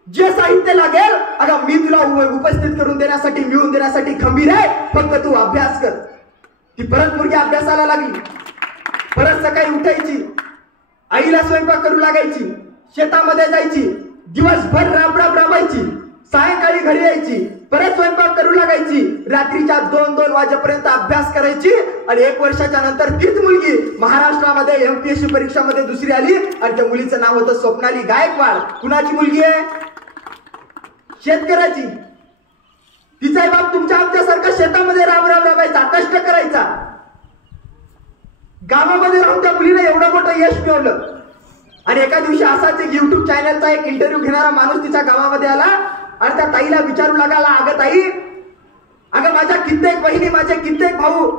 जे साहित्य लागेल, अगं मी तुला उपस्थित करून देण्यासाठी, मिळवून देण्यासाठी खंबीर आहे, फक्त तू अभ्यास कर. ती परत मुलगी अभ्यासाला लागली. परत सकाळी उठायची, आईला स्वयंपाक करू लागायची, शेतामध्ये जायची, दिवसभर राब राबायची, सायंकाळी घरी यायची, परत स्वयंपाक करू लागायची, रात्रीच्या 2-2 वाजेपर्यंत अभ्यास करायची. आणि 1 वर्षाच्या नंतर तीच मुलगी महाराष्ट्रामध्ये एमपीएससी परीक्षामध्ये दुसरी आली, आणि त्या मुलीचं नाव होतं स्वप्नाली गायकवाड. कुणाची मुलगी आहे? शेतकऱ्याची. तिचा बाप तुमच्या आमच्यासारखा शेतामध्ये राब राबायचा, कष्ट करायचा. गावामध्ये राहून त्या मुलीने एवढं मोठं यश मिळवलं. आणि एका दिवशी असाच एक युट्यूब चॅनलचा एक इंटरव्ह्यू घेणारा माणूस तिच्या गावामध्ये आला आणि त्या ताईला विचारू लागला, अगं ताई, अगं माझ्या कित्येक बहिणी, माझे कित्येक भाऊ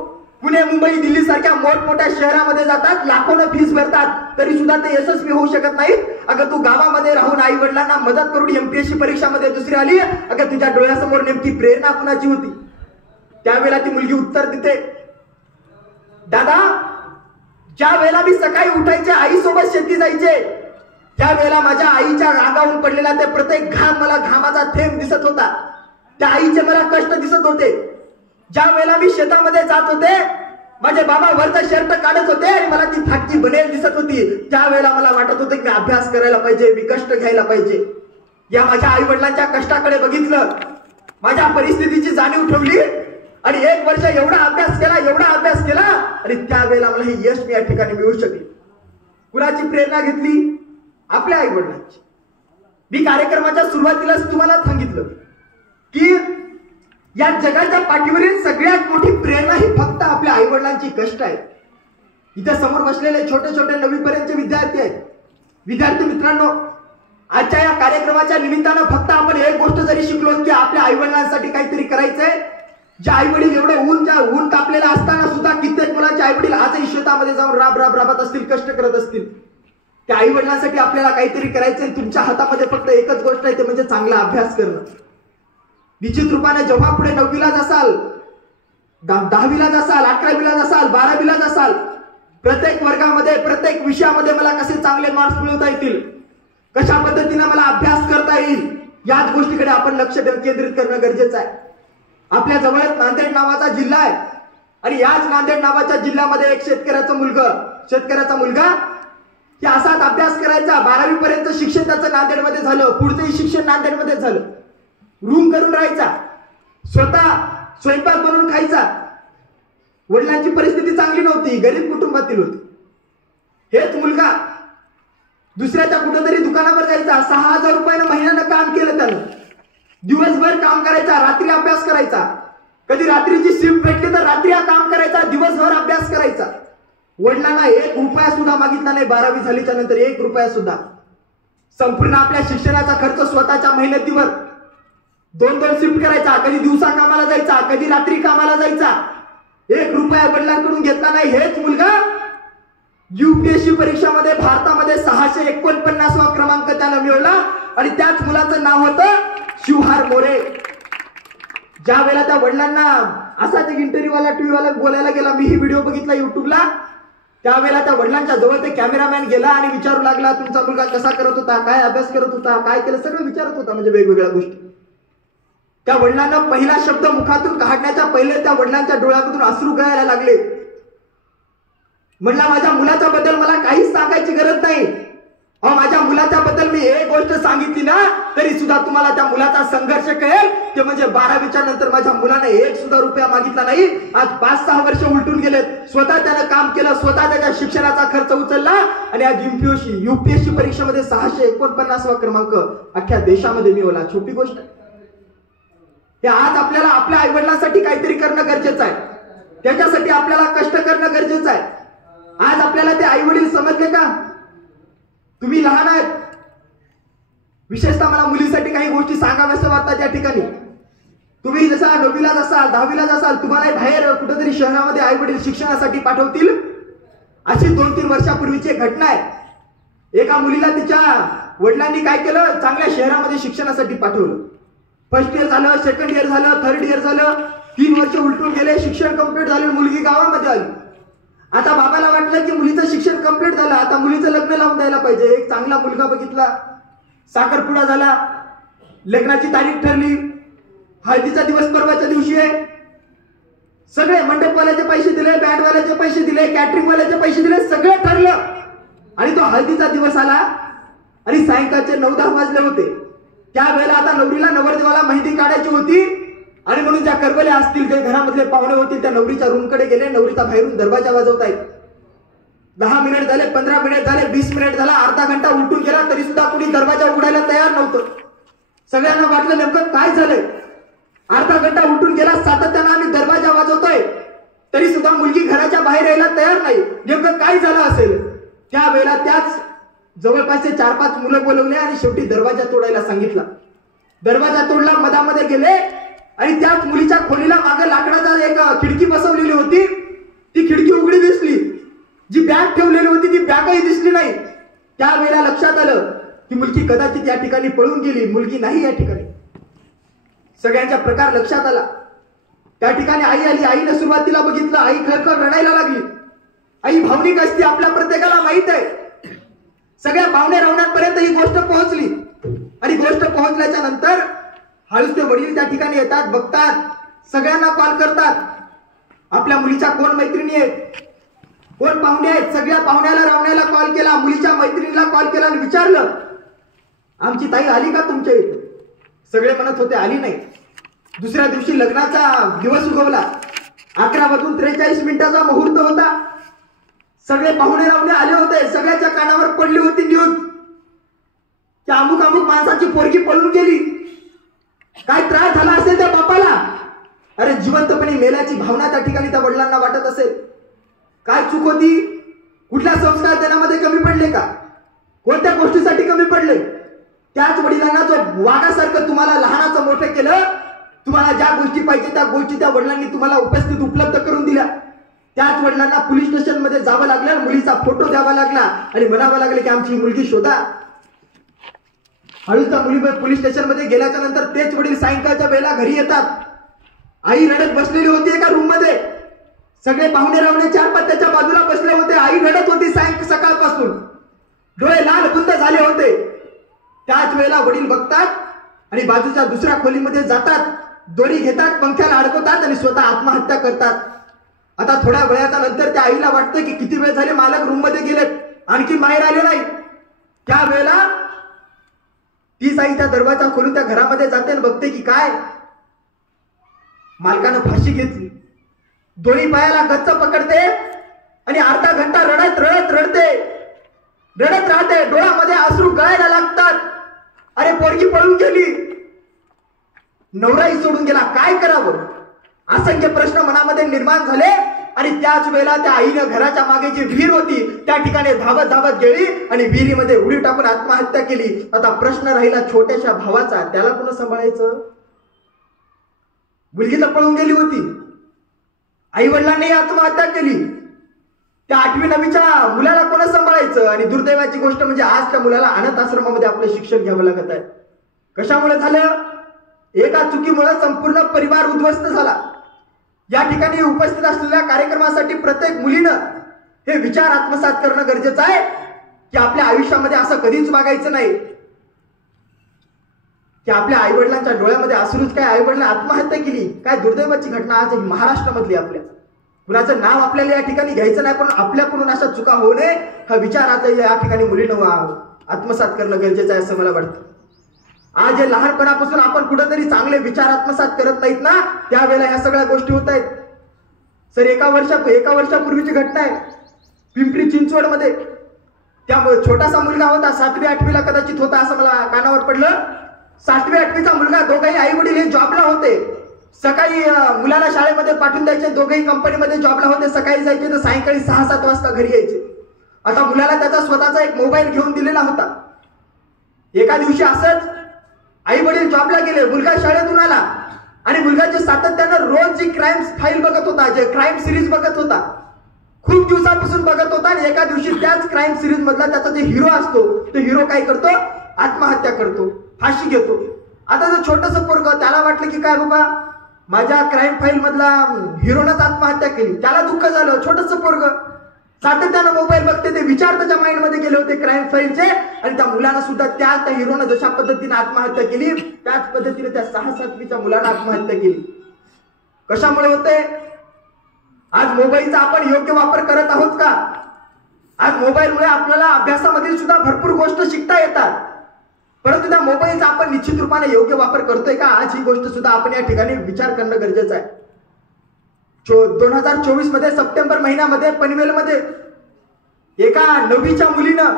पुणे, मुंबई, दिल्ली सारख्या मोठमोठ्या शहरामध्ये जातात, लाखोनं फीस भरतात, तरी सुद्धा ते यशस्वी होऊ शकत नाहीत. अगं तू गावामध्ये राहून आई वडिलांना मदत करून एमपीएससी परीक्षामध्ये दुसरी आली, अगं तुझ्या डोळ्यासमोर नेमकी प्रेरणा कुणाची होती? त्यावेळेला ती मुलगी उत्तर देते, दादा ज्या वेळेला मी सकाळी उठायचे, आईसोबत शेती जायचे, त्यावेळेला माझ्या आईच्या अंगावरून पडलेला ते प्रत्येक घाम, मला घामाचा थेंब दिसत होता. त्या आईचे मला कष्ट दिसत होते. ज्या वेळेला मी शेतामध्ये जात होते, माझे बाबा वरचा शर्ट काढत होते आणि मला ती फाटकी बनेल दिसत होती. त्यावेळेला मला वाटत होतं की अभ्यास करायला पाहिजे, मी कष्ट घ्यायला पाहिजे. या माझ्या आई वडिलांच्या कष्टाकडे बघितलं, माझ्या परिस्थितीची जाणीव ठेवली आणि 1 वर्ष एवढा अभ्यास केला आणि त्यावेळेला मला हे यश मी या ठिकाणी मिळू शकले. कुणाची प्रेरणा घेतली? आपल्या आई वडिलांची. मी कार्यक्रमाच्या सुरुवातीलाच तुम्हाला सांगितलं की या जगाच्या पाठीवरील सगळ्यात मोठी प्रेरणा ही फक्त आपल्या आई वडिलांची कष्ट आहे. इथे समोर बसलेले छोटे छोटे 9वी पर्यंतचे विद्यार्थी आहेत. विद्यार्थी मित्रांनो, आजच्या या कार्यक्रमाच्या निमित्तानं फक्त आपण एक गोष्ट जरी शिकलो की आपल्या आई वडिलांसाठी काहीतरी करायचंय. जे आई वडील एवढे ऊन तापलेला असताना सुद्धा कित्येक मुलांचे आई वडील आजही शेतामध्ये जाऊन राबत असतील, कष्ट करत असतील. त्या आई वडिलांसाठी आपल्याला काहीतरी करायचंय. तुमच्या हातामध्ये फक्त एकच गोष्ट आहे, ते म्हणजे चांगला अभ्यास करणं. निश्चित रूपाने जेव्हा पुढे 9वीला जासाल, 10वीला जासाल, 11वीला जासाल, 12वीला जासाल, प्रत्येक वर्गामध्ये प्रत्येक विषयामध्ये मला कसे चांगले मार्क्स मिळवता येतील, कशा पद्धतीने मला अभ्यास करता येईल, याच गोष्टीकडे आपण लक्ष केंद्रित करणं गरजेचं आहे. आपल्या जवळच नांदेड नावाचा जिल्हा आहे आणि याच नांदेड नावाच्या जिल्ह्यामध्ये एक शेतकऱ्याचा मुलगा की असाच अभ्यास करायचा. 12वी पर्यंत शिक्षण त्याचं नांदेडमध्ये झालं, पुढचंही शिक्षण नांदेडमध्ये झालं. रूम करून राहायचा, स्वतः स्वयंपाक बनवून खायचा. वडिलांची परिस्थिती चांगली नव्हती, गरीब कुटुंबातील होती. हेच मुलगा दुसऱ्याच्या कुठेतरी दुकानावर जायचा, 6,000 रुपयानं महिन्यानं काम केलं त्यानं. दिवसभर काम करायचा, रात्री अभ्यास करायचा. कधी रात्रीची शिफ्ट भेटली तर रात्री काम करायचा, दिवसभर अभ्यास करायचा. वडिलांना 1 रुपया सुद्धा मागितला नाही. 12वी झाल्याच्या नंतर 1 रुपया सुद्धा. संपूर्ण आपल्या शिक्षणाचा खर्च स्वतःच्या मेहनतीवर 2-2 शिफ्ट करायचा. कधी दिवसा कामाला जायचा, कधी रात्री कामाला जायचा. 1 रुपया वडिलांकडून घेतला नाही. हेच मुलगा UPSC परीक्षामध्ये भारतामध्ये 649वा क्रमांक त्यानं मिळवला आणि त्याच मुलाचं नाव होतं शिवहार मोरे. ज्या वेळेला त्या वडिलांना असाच एक इंटरव्ह्यूवाला टीव्हीवाला बोलायला गेला, मी ही व्हिडिओ बघितला युट्यूबला, त्यावेळेला त्या वडिलांच्या जवळ ते कॅमेरामॅन गेला आणि विचारू लागला, तुमचा मुलगा कसा करत होता, काय अभ्यास करत होता, काय केलं, सगळं विचारत होता. म्हणजे वेगवेगळ्या गोष्टी. त्या वडिलांना पहिला शब्द मुखातून काढण्याच्या पहिले त्या वडिलांच्या डोळ्यामधून अश्रू गळायला लागले. म्हणला, माझ्या मुलाच्या बद्दल मला काहीच सांगायची गरज नाही. माझ्या मुलाच्या बद्दल मी एक गोष्ट सांगितली ना तरी सुद्धा तुम्हाला त्या मुलाचा संघर्ष कळेल. ते म्हणजे 12वीच्या नंतर माझ्या मुलाने 1 सुद्धा रुपया मागितला नाही. आज 5-6 वर्ष उलटून गेलेत. स्वतः त्यानं काम केलं, स्वतः त्याच्या शिक्षणाचा खर्च उचलला आणि आज UPSC परीक्षेमध्ये 649वा क्रमांक अख्ख्या देशामध्ये मिळवला. छोटी गोष्ट आहे. हे आज आपल्याला आपल्या आई वडिलांसाठी काहीतरी करणं गरजेचं आहे. त्याच्यासाठी आपल्याला कष्ट करणं गरजेचं आहे. आज आपल्याला ते आई वडील समजले का? तुम्ही लहान आहेत. विशेषतः मला मुलीसाठी काही गोष्टी सांगाव्यासं वाटतात या ठिकाणी. तुम्ही जसा 9वीला जासाल, 10वीला जासाल, तुम्हाला बाहेर कुठेतरी शहरामध्ये आई वडील शिक्षणासाठी पाठवतील. अशी 2-3 वर्षापूर्वीची एक घटना आहे. एका मुलीला तिच्या वडिलांनी काय केलं, चांगल्या शहरामध्ये शिक्षणासाठी पाठवलं. फर्स्ट इयर झालं, सेकंड इयर झालं, थर्ड इयर झालं, 3 वर्ष उलटून गेले, शिक्षण कंप्लीट झाले, मुलगी गावामध्ये आली. आता बाबाला वाटलं की मुलीचं शिक्षण कंप्लीट झालं, आता मुलीचं लग्न लावून द्यायला पाहिजे. एक चांगला मुलगा बघितला, साखरपुडा झाला, लग्नाची तारीख ठरली, हळदीचा दिवस परवाच्या दिवशी आहे. सगळे मंडपवाल्याचे पैसे दिले, बँडवाल्याचे पैसे दिले, कॅटरिंगवाल्याचे पैसे दिले, सगळं ठरलं. आणि तो हळदीचा दिवस आला आणि सायंकाळचे 9-10 वाजले होते. त्यावेळेला आता नवरीला नवरदेवाला मेहंदी काढायची होती आणि म्हणून ज्या करवल्या असतील, जे घरामधले पाहुणे होतील, त्या नवरीच्या रूमकडे गेले. नवरीचा बाहेरून दरवाजा वाजवतायत. 10 मिनिट झाले, 15 मिनिट झाले, 20 मिनिट झाला, अर्धा घंटा उलटून गेला, तरी सुद्धा कुणी दरवाजा उघडायला तयार नव्हतं. सगळ्यांना वाटलं नेमकं काय झालंय. अर्धा घंटा उलटून गेला, सातत्यानं आम्ही दरवाजा वाजवतोय, तरी सुद्धा मुलगी घराच्या बाहेर यायला तयार नाही. नेमकं काय झालं असेल. त्यावेळेला त्याच जवळपासचे 4-5 मुलं बोलवले आणि शेवटी दरवाजा तोडायला सांगितला. दरवाजा तोडला, मधामध्ये गेले आणि त्याच मुलीच्या खोलीला मागे लाकडाचा एक खिडकी बसवलेली होती. ती खिडकी उघडी दिसली. जी बॅग ठेवलेली होती ती बॅगही दिसली नाही. त्यावेळेला लक्षात आलं की मुलगी कदाचित या ठिकाणी पळून गेली, मुलगी नाही या ठिकाणी. सगळ्यांचा प्रकार लक्षात आला. त्या ठिकाणी आई आली. आईने सुरुवातीला बघितलं, आई खरखर रडायला लागली. आई भावनिक असते, आपल्या प्रत्येकाला माहित आहे. सगळ्या पाहुणे रावण्यांपर्यंत ही गोष्ट पोहोचली आणि गोष्ट पोहोचल्याच्या नंतर हळूच ते वडील त्या ठिकाणी येतात, बघतात, सगळ्यांना कॉल करतात. आपल्या मुलीच्या कोण मैत्रिणी आहेत, कोण पाहुणे आहेत, सगळ्या पाहुण्याला रावण्याला कॉल केला, मुलीच्या मैत्रिणीला कॉल केला आणि विचारलं, आमची ताई आली का तुमच्या इथे? सगळे म्हणत होते आली नाही. दुसऱ्या दिवशी लग्नाचा दिवस उगवला. 11:43 मुहूर्त होता. सगळे पाहुणे रावणे आले होते. सगळ्याच्या कानावर पडली होती न्यूज की अमुक अमुक माणसाची पोरगी पळून गेली. काय त्रास झाला असेल त्या बापाला. अरे जिवंतपणे मेल्याची भावना त्या ठिकाणी त्या वडिलांना वाटत असेल. काय चूक होती? कुठल्या संस्कार देण्यामध्ये कमी पडले का? कोणत्या गोष्टीसाठी कमी पडले? त्याच वडिलांना जो वाघासारखं तुम्हाला लहानाचं मोठं केलं, तुम्हाला ज्या गोष्टी पाहिजे त्या गोष्टी त्या वडिलांनी तुम्हाला उपलब्ध करून दिल्या. त्याच वडिलांना पोलीस स्टेशन मध्ये जावं लागलं, मुलीचा फोटो द्यावा लागला आणि म्हणावं लागलं की आमची मुलगी शोधा. हळूच त्या मुली पोलीस स्टेशन मध्ये गेल्याच्या नंतर तेच वडील सायंकाळच्या वेळेला घरी येतात. आई रडत बसलेली होती एका रूम मध्ये. सगळे पाहुणे रावणे चार पत्त्याच्या बाजूला बसले होते. आई रडत होती सकाळपासून, डोळे लाल बुंद झाले होते. त्याच वेळेला वडील बघतात आणि बाजूच्या दुसऱ्या खोलीमध्ये जातात, दोरी घेतात, पंख्याला अडकवतात आणि स्वतः आत्महत्या करतात. आता थोड्या वेळाच्या नंतर त्या आईला वाटतं की किती वेळ झाले मालक रूम मध्ये गेलेत, आणखी बाहेर आले नाही. त्या वेळेला तीच आई त्या दरवाजा खोलून त्या घरामध्ये जाते आणि बघते की काय, मालकानं फाशी घेतली. दोन्ही पायाला गच्च पकडते आणि अर्धा घंटा रडत राहते. डोळ्यामध्ये अश्रू गळायला लागतात. अरे पोरगी पळून गेली, नवराही सोडून गेला, काय करावं? असंख्य प्रश्न मनामध्ये निर्माण झाले. आणि त्याच वेळेला त्या आईनं घराच्या मागे जी विहीर होती त्या ठिकाणी धावत गेली आणि विहिरीमध्ये उडी टाकून आत्महत्या केली. आता प्रश्न राहिला छोट्याशा भावाचा, त्याला कोण सांभाळायचं? मुलगी तर पळून गेली होती, आई वडिलांनी आत्महत्या केली. त्या 8वी 9वीच्या मुलाला कोण सांभाळायचं? आणि दुर्दैवाची गोष्ट म्हणजे आज त्या मुलाला अनाथ आश्रमामध्ये आपलं शिक्षण घ्यावं लागत आहे. कशामुळे झालं? एका चुकीमुळे संपूर्ण परिवार उद्ध्वस्त झाला. या ठिकाणी उपस्थित असलेल्या कार्यक्रमासाठी प्रत्येक मुलीनं हे विचार आत्मसात करणं गरजेचं आहे की आपल्या आयुष्यामध्ये असं कधीच वागायचं नाही की आपल्या आई वडिलांच्या डोळ्यामध्ये असूनच काय आई वडिलांनी आत्महत्या केली. काय दुर्दैवाची घटना आज महाराष्ट्रामधली. आपल्या कुणाचं नाव आपल्याला या ठिकाणी घ्यायचं नाही, पण आपल्याकडून अशा चुका होऊ नये हा विचार आता या ठिकाणी मुलीनं आत्मसात करणं गरजेचं आहे असं मला वाटतं. आज हे लहानपणापासून आपण कुठेतरी चांगले विचार आत्मसात करत नाहीत ना, त्यावेळेला ह्या सगळ्या गोष्टी होत आहेत. सर एका वर्षापूर्वीची घटना आहे पिंपरी चिंचवड मध्ये. त्यामुळे छोटासा मुलगा होता, 7वी 8वीला कदाचित होता असं मला कानावर पडलं. 7वी 8वीचा मुलगा, दोघंही आई वडील हे जॉबला होते. सकाळी मुलाला शाळेमध्ये पाठवून द्यायचे, दोघेही कंपनीमध्ये जॉबला होते. सकाळी जायचे तर सायंकाळी 6-7 वाजता घरी यायचे. आता मुलाला त्याचा स्वतःचा एक मोबाईल घेऊन दिलेला होता. एका दिवशी असंच आई वडील जॉबला गेले, मुलगा शाळेतून आला आणि मुलगा जे सातत्यानं रोज जी क्राईम फाईल बघत होता, जे क्राईम सिरीज बघत होता, खूप दिवसापासून बघत होता. आणि एका दिवशी त्याच क्राईम सिरीज मधला त्याचा जे हिरो असतो तो हिरो काय करतो? आत्महत्या करतो, फाशी घेतो. आता जो छोटस पोरग, त्याला वाटलं की काय बाबा माझ्या क्राईम फाईल मधला हिरोनच आत्महत्या केली. त्याला दुःख झालं. छोटस पोरग सातत्यानं मोबाईल बघते, ते विचार त्याच्या माइंड मध्ये गेले होते क्राईम फाईलचे. आणि त्या मुलानं सुद्धा त्या हिरोनं जशा पद्धतीने आत्महत्या केली त्याच पद्धतीने त्या 6-7वीच्या मुलानं आत्महत्या केली. कशामुळे होते? आज मोबाईलचा आपण योग्य वापर करत आहोत का? आज मोबाईलमुळे आपल्याला अभ्यासामध्ये सुद्धा भरपूर गोष्ट शिकता येतात, परंतु त्या मोबाईलचा आपण निश्चित रूपाने योग्य वापर करतोय का? आज ही गोष्ट सुद्धा आपण या ठिकाणी विचार करणं गरजेचं आहे. 2024 मध्ये सप्टेंबर महिन्यामध्ये पनवेलमध्ये एका 9वीच्या मुलीनं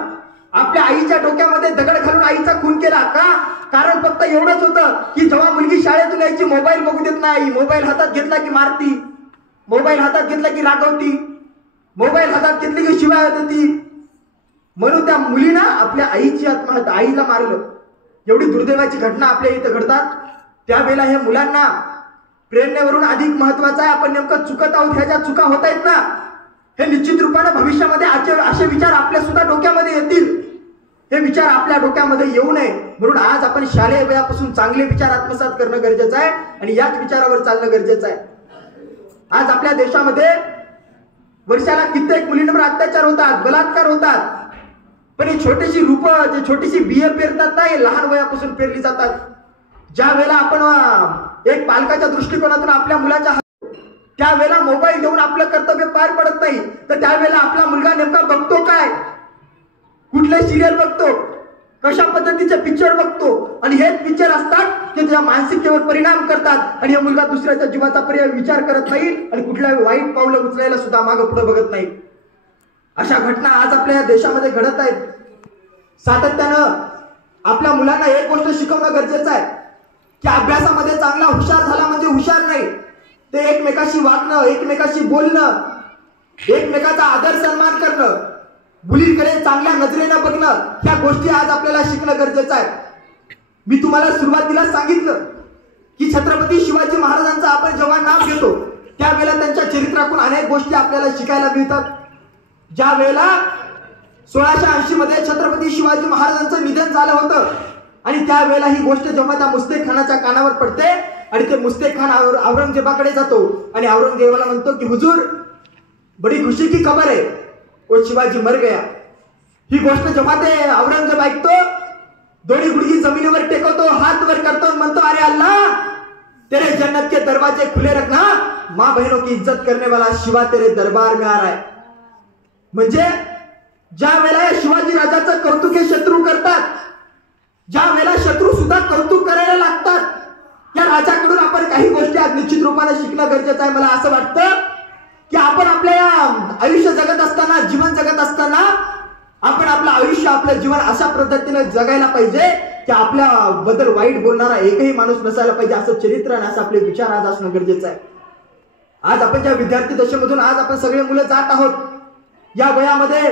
आपल्या आईच्या डोक्यामध्ये दगड घालून आईचा खून केला. का? कारण फक्त एवढंच होतं की जेव्हा मुलगी शाळेतून यायची मोबाईल बघू देत नाही, मोबाईल हातात घेतला की मारती, मोबाईल हातात घेतला की रागवती, मोबाईल हातात घेतली की शिवाय देती. म्हणून त्या मुलीनं आपल्या आईची आत्महत्या, आईला मारलं. एवढी दुर्दैवाची घटना आपल्या इथे घडतात. त्यावेळेला हे मुलांना प्रेरणेवरून अधिक महत्वाचं आहे. आपण नेमकं चुकत आहोत, ह्या ज्या चुका होत आहेत ना, हे निश्चित रूपाने भविष्यामध्ये असे विचार आपल्या सुद्धा डोक्यामध्ये येतील. हे विचार आपल्या डोक्यामध्ये येऊ नये म्हणून आज आपण शालेय वयापासून चांगले विचार आत्मसात करणं गरजेचं आहे आणि याच विचारावर चालणं गरजेचं आहे. आज आपल्या देशामध्ये वर्षाला कित्येक मुलींवर अत्याचार होतात, बलात्कार होतात, पण ही छोटीशी रूपं, जी छोटीशी बिये पेरतात ना, हे लहान वयापासून पेरली जातात. ज्या वेळेला आपण एक पालकाच्या दृष्टिकोनातून आपल्या मुलाच्या त्यावेळेला मोबाईल देऊन आपलं कर्तव्य पार पडत नाही, तर त्यावेळेला आपला मुलगा नेमका बघतो काय, कुठले सिरियल बघतो, कशा पद्धतीचे पिक्चर बघतो, आणि हेच पिक्चर असतात ते त्याच्या मानसिकतेवर परिणाम करतात आणि हा मुलगा दुसऱ्याच्या जीवाचा विचार करत नाही आणि कुठल्याही वाईट पावलं उचलायला सुद्धा मागे पुढे बघत नाही. अशा घटना आज आपल्या देशामध्ये घडत आहेत. सातत्यानं आपल्या मुलांना एक गोष्ट शिकवणं गरजेचं आहे की अभ्यासामध्ये चांगला हुशार झाला म्हणजे हुशार नाही, ते एकमेकाशी वागणं, एकमेकाशी बोलणं, एकमेकाचा आदर सन्मान करणं, मुलींकडे चांगल्या नजरेनं बघणं, ह्या गोष्टी आज आपल्याला शिकणं गरजेचं आहे. मी तुम्हाला सुरुवातीला सांगितलं की छत्रपती शिवाजी महाराजांचं आपण जेव्हा नाव घेतो त्यावेळेला त्यांच्या चरित्रातून अनेक गोष्टी आपल्याला शिकायला मिळतात. ज्या वेळेला 1680 मध्ये छत्रपती शिवाजी महाराजांचं निधन झालं होतं आणि त्यावेळेला ही गोष्ट जेव्हा त्या मुस्तेक खानाच्या कानावर पडते आणि ते मुस्तेक खान औरंगजेबाकडे जातो आणि औरंगजेबाला म्हणतो की हुजूर, बडी खुशी की खबर है, वो शिवाजी मर गया. ही गोष्ट जेव्हा ते औरंगजेब ऐकतो, दोन्ही गुडघी जमिनीवर टेकवतो, हात वर करतो, म्हणतो अरे अल्लाह, तेरे जन्नत के दरवाजे खुले रखना, माँ बहनों की इज्जत करने वाला शिवा तेरे दरबार में आ रहा है. म्हणजे ज्या वेळेला शिवाजी राजाचं कौतुक हे शत्रू करतात, ज्या वेळेला शत्रू सुद्धा कौतुक करायला लागतात, या राजाकडून आपण काही गोष्टी आज निश्चित रूपाने शिकणं गरजेचं आहे. मला असं वाटतं की आपण आपल्या आयुष्य जगत असताना, जीवन जगत असताना आपण आपलं आयुष्य, आपलं जीवन अशा पद्धतीने जगायला पाहिजे की आपल्या बद्दल वाईट बोलणारा एकही माणूस नसायला पाहिजे. असं चरित्र आणि असं आपले विचार आज असणं गरजेचं आहे. आज आपण ज्या विद्यार्थी दशेमधून आज आपण सगळे मुलं जात आहोत, या वयामध्ये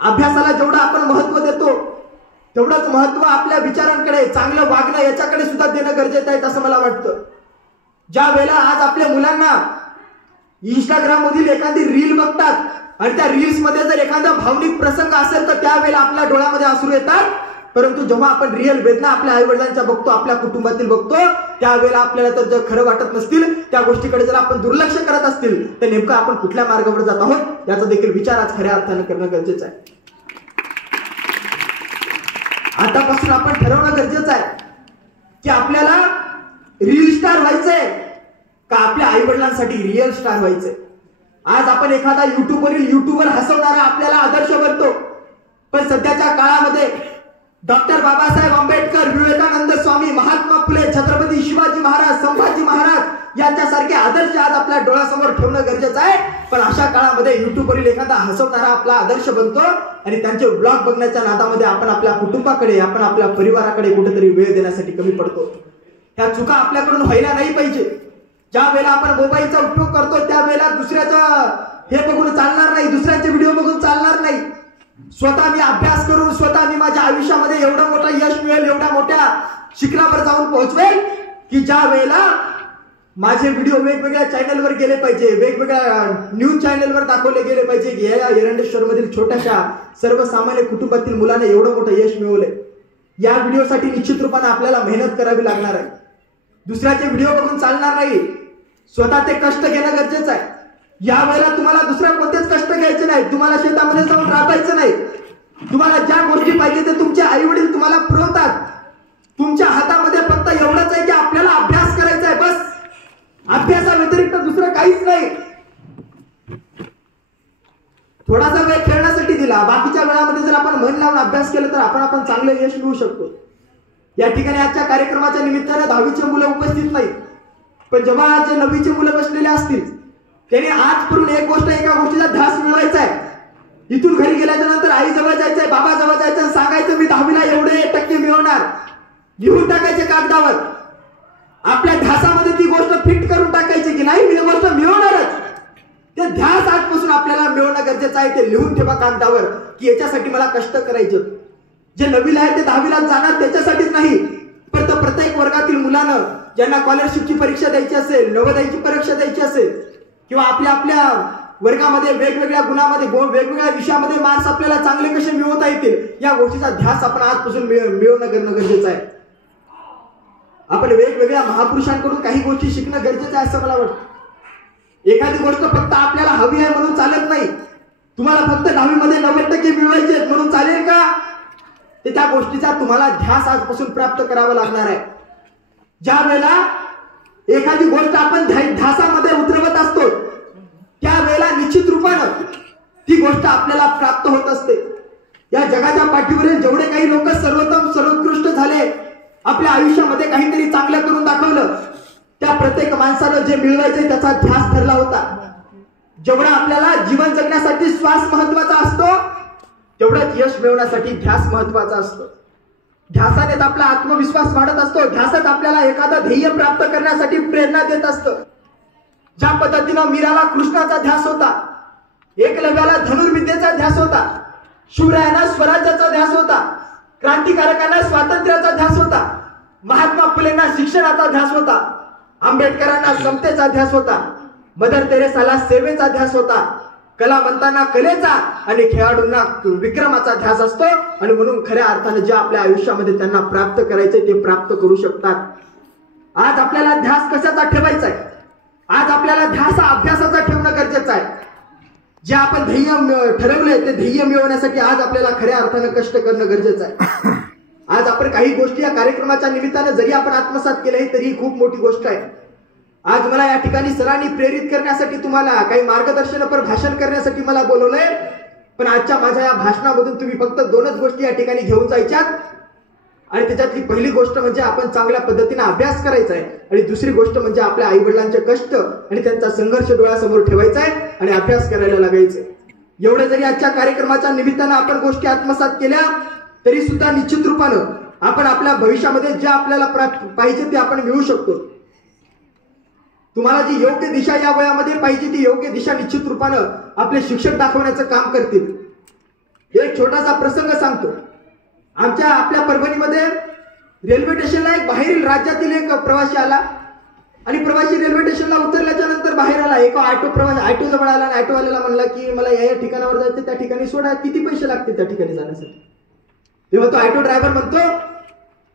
अभ्यासाला जेवढं आपण महत्व देतो तेवढंच महत्व आपल्या विचारांकडे, चांगलं वागणं याच्याकडे सुद्धा देणं गरजेचं आहे असं मला वाटतं. ज्या वेळेला आज आपल्या मुलांना इंस्टाग्राम मधील एखादी रील बघतात आणि त्या रील्स मध्ये जर एखादा भावनिक प्रसंग असेल तर त्यावेळेला आपल्या डोळ्यामध्ये अश्रू येतात, परंतु जेव्हा आपण रिअल वेदना आपल्या आई वडिलांच्या बघतो, आपल्या कुटुंबातील बघतो, त्यावेळेला आपल्याला तर जर खरं वाटत नसतील, त्या गोष्टीकडे जर आपण दुर्लक्ष करत असतील तर नेमकं आपण कुठल्या मार्गावर जात आहोत याचा देखील विचार आज खऱ्या अर्थानं करणं गरजेचं आहे. आतापासून आपण ठरवणं गरजेचं आहे की आपल्याला रील स्टार व्हायचंय का आपल्या आई वडिलांसाठी रिअल स्टार व्हायचंय. आज आपण एखादा युट्यूबर हसवणारा आपल्याला आदर्श बनतो, पण सध्याच्या काळामध्ये डॉक्टर बाबासाहेब आंबेडकर, विवेकानंद स्वामी, महात्मा फुले, छत्रपती शिवाजी महाराज, संभाजी महाराज यांच्यासारखे आदर्श आज आपल्या डोळ्यासमोर ठेवणं गरजेचं आहे. पण अशा काळामध्ये युट्यूबवरील एखादा हसवणारा आपला आदर्श बनतो आणि त्यांचे ब्लॉग बघण्याच्या नादामध्ये आपण आपल्या कुटुंबाकडे, आपण आपल्या परिवाराकडे कुठेतरी वेळ देण्यासाठी कमी पडतो. ह्या चुका आपल्याकडून व्हायला नाही पाहिजे. ज्या वेळेला आपण मोबाईलचा उपयोग करतो त्यावेळेला दुसऱ्याचा हे बघून चालणार नाही, दुसऱ्यांचे व्हिडिओ बघून चालणार नाही. स्वतः मी अभ्यास करून, स्वतः मी माझ्या आयुष्यामध्ये एवढं मोठं यश मिळेल, एवढ्या मोठ्या शिखरावर जाऊन पोहोचवेल की ज्या वेळेला माझे व्हिडिओ वेगवेगळ्या चॅनलवर गेले पाहिजे, वेगवेगळ्या न्यूज चॅनलवर दाखवले गेले पाहिजे की या एरंडेश्वर मधील छोट्याशा सर्वसामान्य कुटुंबातील मुलाने एवढं मोठं यश मिळवलंय. या व्हिडिओसाठी निश्चित रूपाने आपल्याला मेहनत करावी लागणार आहे. दुसऱ्याचे व्हिडिओ बघून चालणार नाही, स्वतः ते कष्ट घेणं गरजेचं आहे. या वेळेला तुम्हाला दुसऱ्या कोणतेच कष्ट घ्यायचे नाही, तुम्हाला शेतामध्ये जाऊन राबायचं नाही. तुम्हाला ज्या गोष्टी पाहिजे ते तुमचे आई वडील तुम्हाला पुरवतात. तुमच्या हातामध्ये फक्त एवढंच आहे की आपल्याला अभ्यास करायचा आहे, बस. अभ्यासाव्यतिरिक्त दुसरं काहीच नाही. थोडासा वेळ खेळण्यासाठी दिला, बाकीच्या वेळामध्ये जर आपण मन लावून अभ्यास केला तर आपण चांगलं यश मिळवू शकतो. या ठिकाणी आजच्या कार्यक्रमाच्या निमित्ताने 10वीचे मुलं उपस्थित नाहीत, पण जेव्हा आज 9वीचे मुलं बसलेले असतील त्यांनी आजपर्यंत एक गोष्ट, एका गोष्टीचा ध्यास मिळवायचा आहे. इथून घरी गेल्याच्या नंतर आई जवळ जायचंय, बाबा जवळ जायचं, सांगायचं मी 10वीला एवढे टक्के मिळवणार, लिहून टाकायचे कागदावर. आपल्या ध्यासामध्ये ती गोष्ट फिट करून टाकायची की नाही, मी ही गोष्ट मिळवणारच. ते ध्यास आजपासून आपल्याला मिळवणं गरजेचं आहे. ते लिहून ठेवा कागदावर की याच्यासाठी मला कष्ट करायचं. जे 9वीला आहे ते 10वीला जाणार त्याच्यासाठीच नाही, पण प्रत्येक वर्गातील मुलानं ज्यांना स्कॉलरशिपची परीक्षा द्यायची असेल, नवोदयाची परीक्षा द्यायची असेल किंवा आपल्या वर्गामध्ये वेगवेगळ्या गुणामध्ये, वेगवेगळ्या विषयामध्ये मार्क्स आपल्याला चांगले कसे मिळवता येतील या गोष्टीचा ध्यास आपण आजपासून मिळवणं गरजेचं आहे. आपण वेगवेगळ्या महापुरुषांकडून काही गोष्टी शिकणं गरजेचं आहे असं मला वाटतं. एखादी गोष्ट फक्त आपल्याला हवी आहे म्हणून चालत नाही. तुम्हाला फक्त 10वीमध्ये 90% मिळवायचे म्हणून चालेल का? ते त्या गोष्टीचा तुम्हाला ध्यास आजपासून प्राप्त करावा लागणार आहे. ज्या वेळेला एखादी गोष्ट आपण ध्यासामध्ये उतरवत असतो त्यावेळेला निश्चित रूपानं ती गोष्ट आपल्याला प्राप्त होत असते. या जगाच्या पाठीवरील जेवढे काही लोक सर्वोत्तम सर्वोत्कृष्ट झाले, आपल्या आयुष्यामध्ये काहीतरी चांगलं करून दाखवलं, त्या प्रत्येक माणसानं जे मिळवायचे त्याचा ध्यास ठरला होता. जेवढा आपल्याला जीवन जगण्यासाठी श्वास महत्वाचा असतो तेवढंच यश मिळवण्यासाठी ध्यास महत्वाचा असतो. ध्यासानेच आपला आत्मविश्वास वाढत असतो. ध्यासात आपल्याला एखादं ध्येय प्राप्त करण्यासाठी प्रेरणा देत असतं. ज्या पद्धतीनं मीराला कृष्णाचा ध्यास होता, एकलव्याला धनुर्विद्येचा ध्यास होता, शिवरायांना स्वराज्याचा ध्यास होता, क्रांतिकारकांना स्वातंत्र्याचा ध्यास होता, महात्मा फुलेंना शिक्षणाचा ध्यास होता, आंबेडकरांना समतेचा ध्यास होता, मदर तेरेसाला सेवेचा ध्यास होता, कलावंतांना कलेचा आणि खेळाडूंना विक्रमाचा ध्यास असतो. आणि म्हणून खऱ्या अर्थाने जे आपल्या आयुष्यामध्ये त्यांना प्राप्त करायचे ते प्राप्त करू शकतात. आज आपल्याला ध्यास कशाचा ठेवायचा आहे? आज आपल्याला ध्यास अभ्यासाचा ठेवणं गरजेचं आहे. जे आपण ध्येय ठरवलंय ते ध्येय मिळवण्यासाठी आज आपल्याला खऱ्या अर्थानं कष्ट करणं गरजेचं आहे. आज आपण काही गोष्टी या कार्यक्रमाच्या निमित्तानं जरी आपण आत्मसात केल्या तरी खूप मोठी गोष्ट आहे. आज मला या ठिकाणी सरांनी प्रेरित करण्यासाठी, तुम्हाला काही मार्गदर्शनपर भाषण करण्यासाठी मला बोलवलंय. पण आजच्या माझ्या या भाषणामधून तुम्ही फक्त 2च गोष्टी या ठिकाणी घेऊन जायच्यात. आणि त्याच्यातली पहिली गोष्ट म्हणजे आपण चांगल्या पद्धतीने अभ्यास करायचा आहे, आणि दुसरी गोष्ट म्हणजे आपल्या आई वडिलांचे कष्ट आणि त्यांचा संघर्ष डोळ्यासमोर ठेवायचा आहे आणि अभ्यास करायला लागायचंय. एवढं जरी आजच्या कार्यक्रमाच्या निमित्तानं आपण गोष्टी आत्मसात केल्या तरी सुद्धा निश्चित रूपानं आपण आपल्या भविष्यामध्ये जे आपल्याला पाहिजे ते आपण मिळवू शकतो. तुम्हाला जी योग्य दिशा या वयामध्ये पाहिजे ती योग्य दिशा निश्चित रूपानं आपले शिक्षक दाखवण्याचं काम करतील. एक छोटासा प्रसंग सांगतो. आपल्या परभणीमध्ये रेल्वे स्टेशनला एक बाहेरील राज्यातील एक प्रवासी आला आणि प्रवासी रेल्वे स्टेशनला उतरल्याच्या नंतर बाहेर आला. एक ऑटो जवळ आला आणि ऑटोवाल्याला म्हणला की मला या ठिकाणावर जायचं, त्या ठिकाणी सोडा, किती पैसे लागतील त्या ठिकाणी जाण्यासाठी? तेव्हा तो ऑटो ड्रायव्हर म्हणतो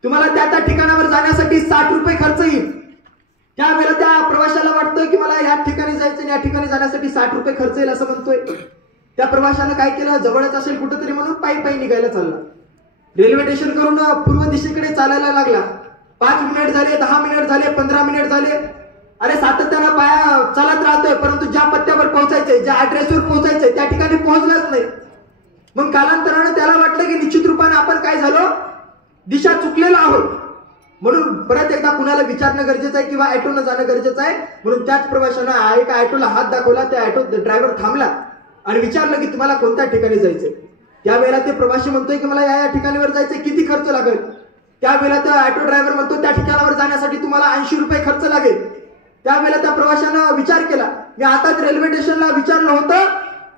तुम्हाला त्या ठिकाणावर जाण्यासाठी 60 रुपये खर्च येईल. त्यावेळेला त्या प्रवाशाला वाटतोय की मला या ठिकाणी जायचं आणि या ठिकाणी जाण्यासाठी 60 रुपये खर्च येईल असं म्हणतोय. त्या प्रवाशानं काय केलं, जवळच असेल कुठंतरी म्हणून पायी निघायला चालला. रेल्वे स्टेशन करून पूर्व दिशेकडे चालायला लागला. 5 मिनिट झाले, 10 मिनिट झाले, 15 मिनिट झाले. अरे सातत्यानं पाया चालत राहतोय, परंतु ज्या पत्त्यावर पोहोचायचंय, ज्या ऍड्रेसवर पोहोचायचंय त्या ठिकाणी पोहोचलाच नाही. मग कालांतराने त्याला वाटलं की निश्चित रूपाने आपण काय झालो, दिशा चुकलेलो आहोत. म्हणून परत एकदा कुणाला विचारणं गरजेचं आहे किंवा ऑटोनं जाणं गरजेचं आहे. म्हणून त्याच प्रवाशानं एका ऑटोला हात दाखवला. त्या ऑटो ड्रायव्हर थांबला आणि विचारलं की तुम्हाला कोणत्या ठिकाणी जायचंय? त्यावेळेला ते प्रवासी म्हणतोय की मला या ठिकाणीवर जायचंय, किती खर्च लागेल? त्यावेळेला त्या ऑटो ड्रायव्हर म्हणतो त्या ठिकाणावर जाण्यासाठी तुम्हाला 80 रुपये खर्च लागेल. त्यावेळेला त्या प्रवाशानं विचार केला, मी आताच रेल्वे स्टेशनला विचारलं होतं,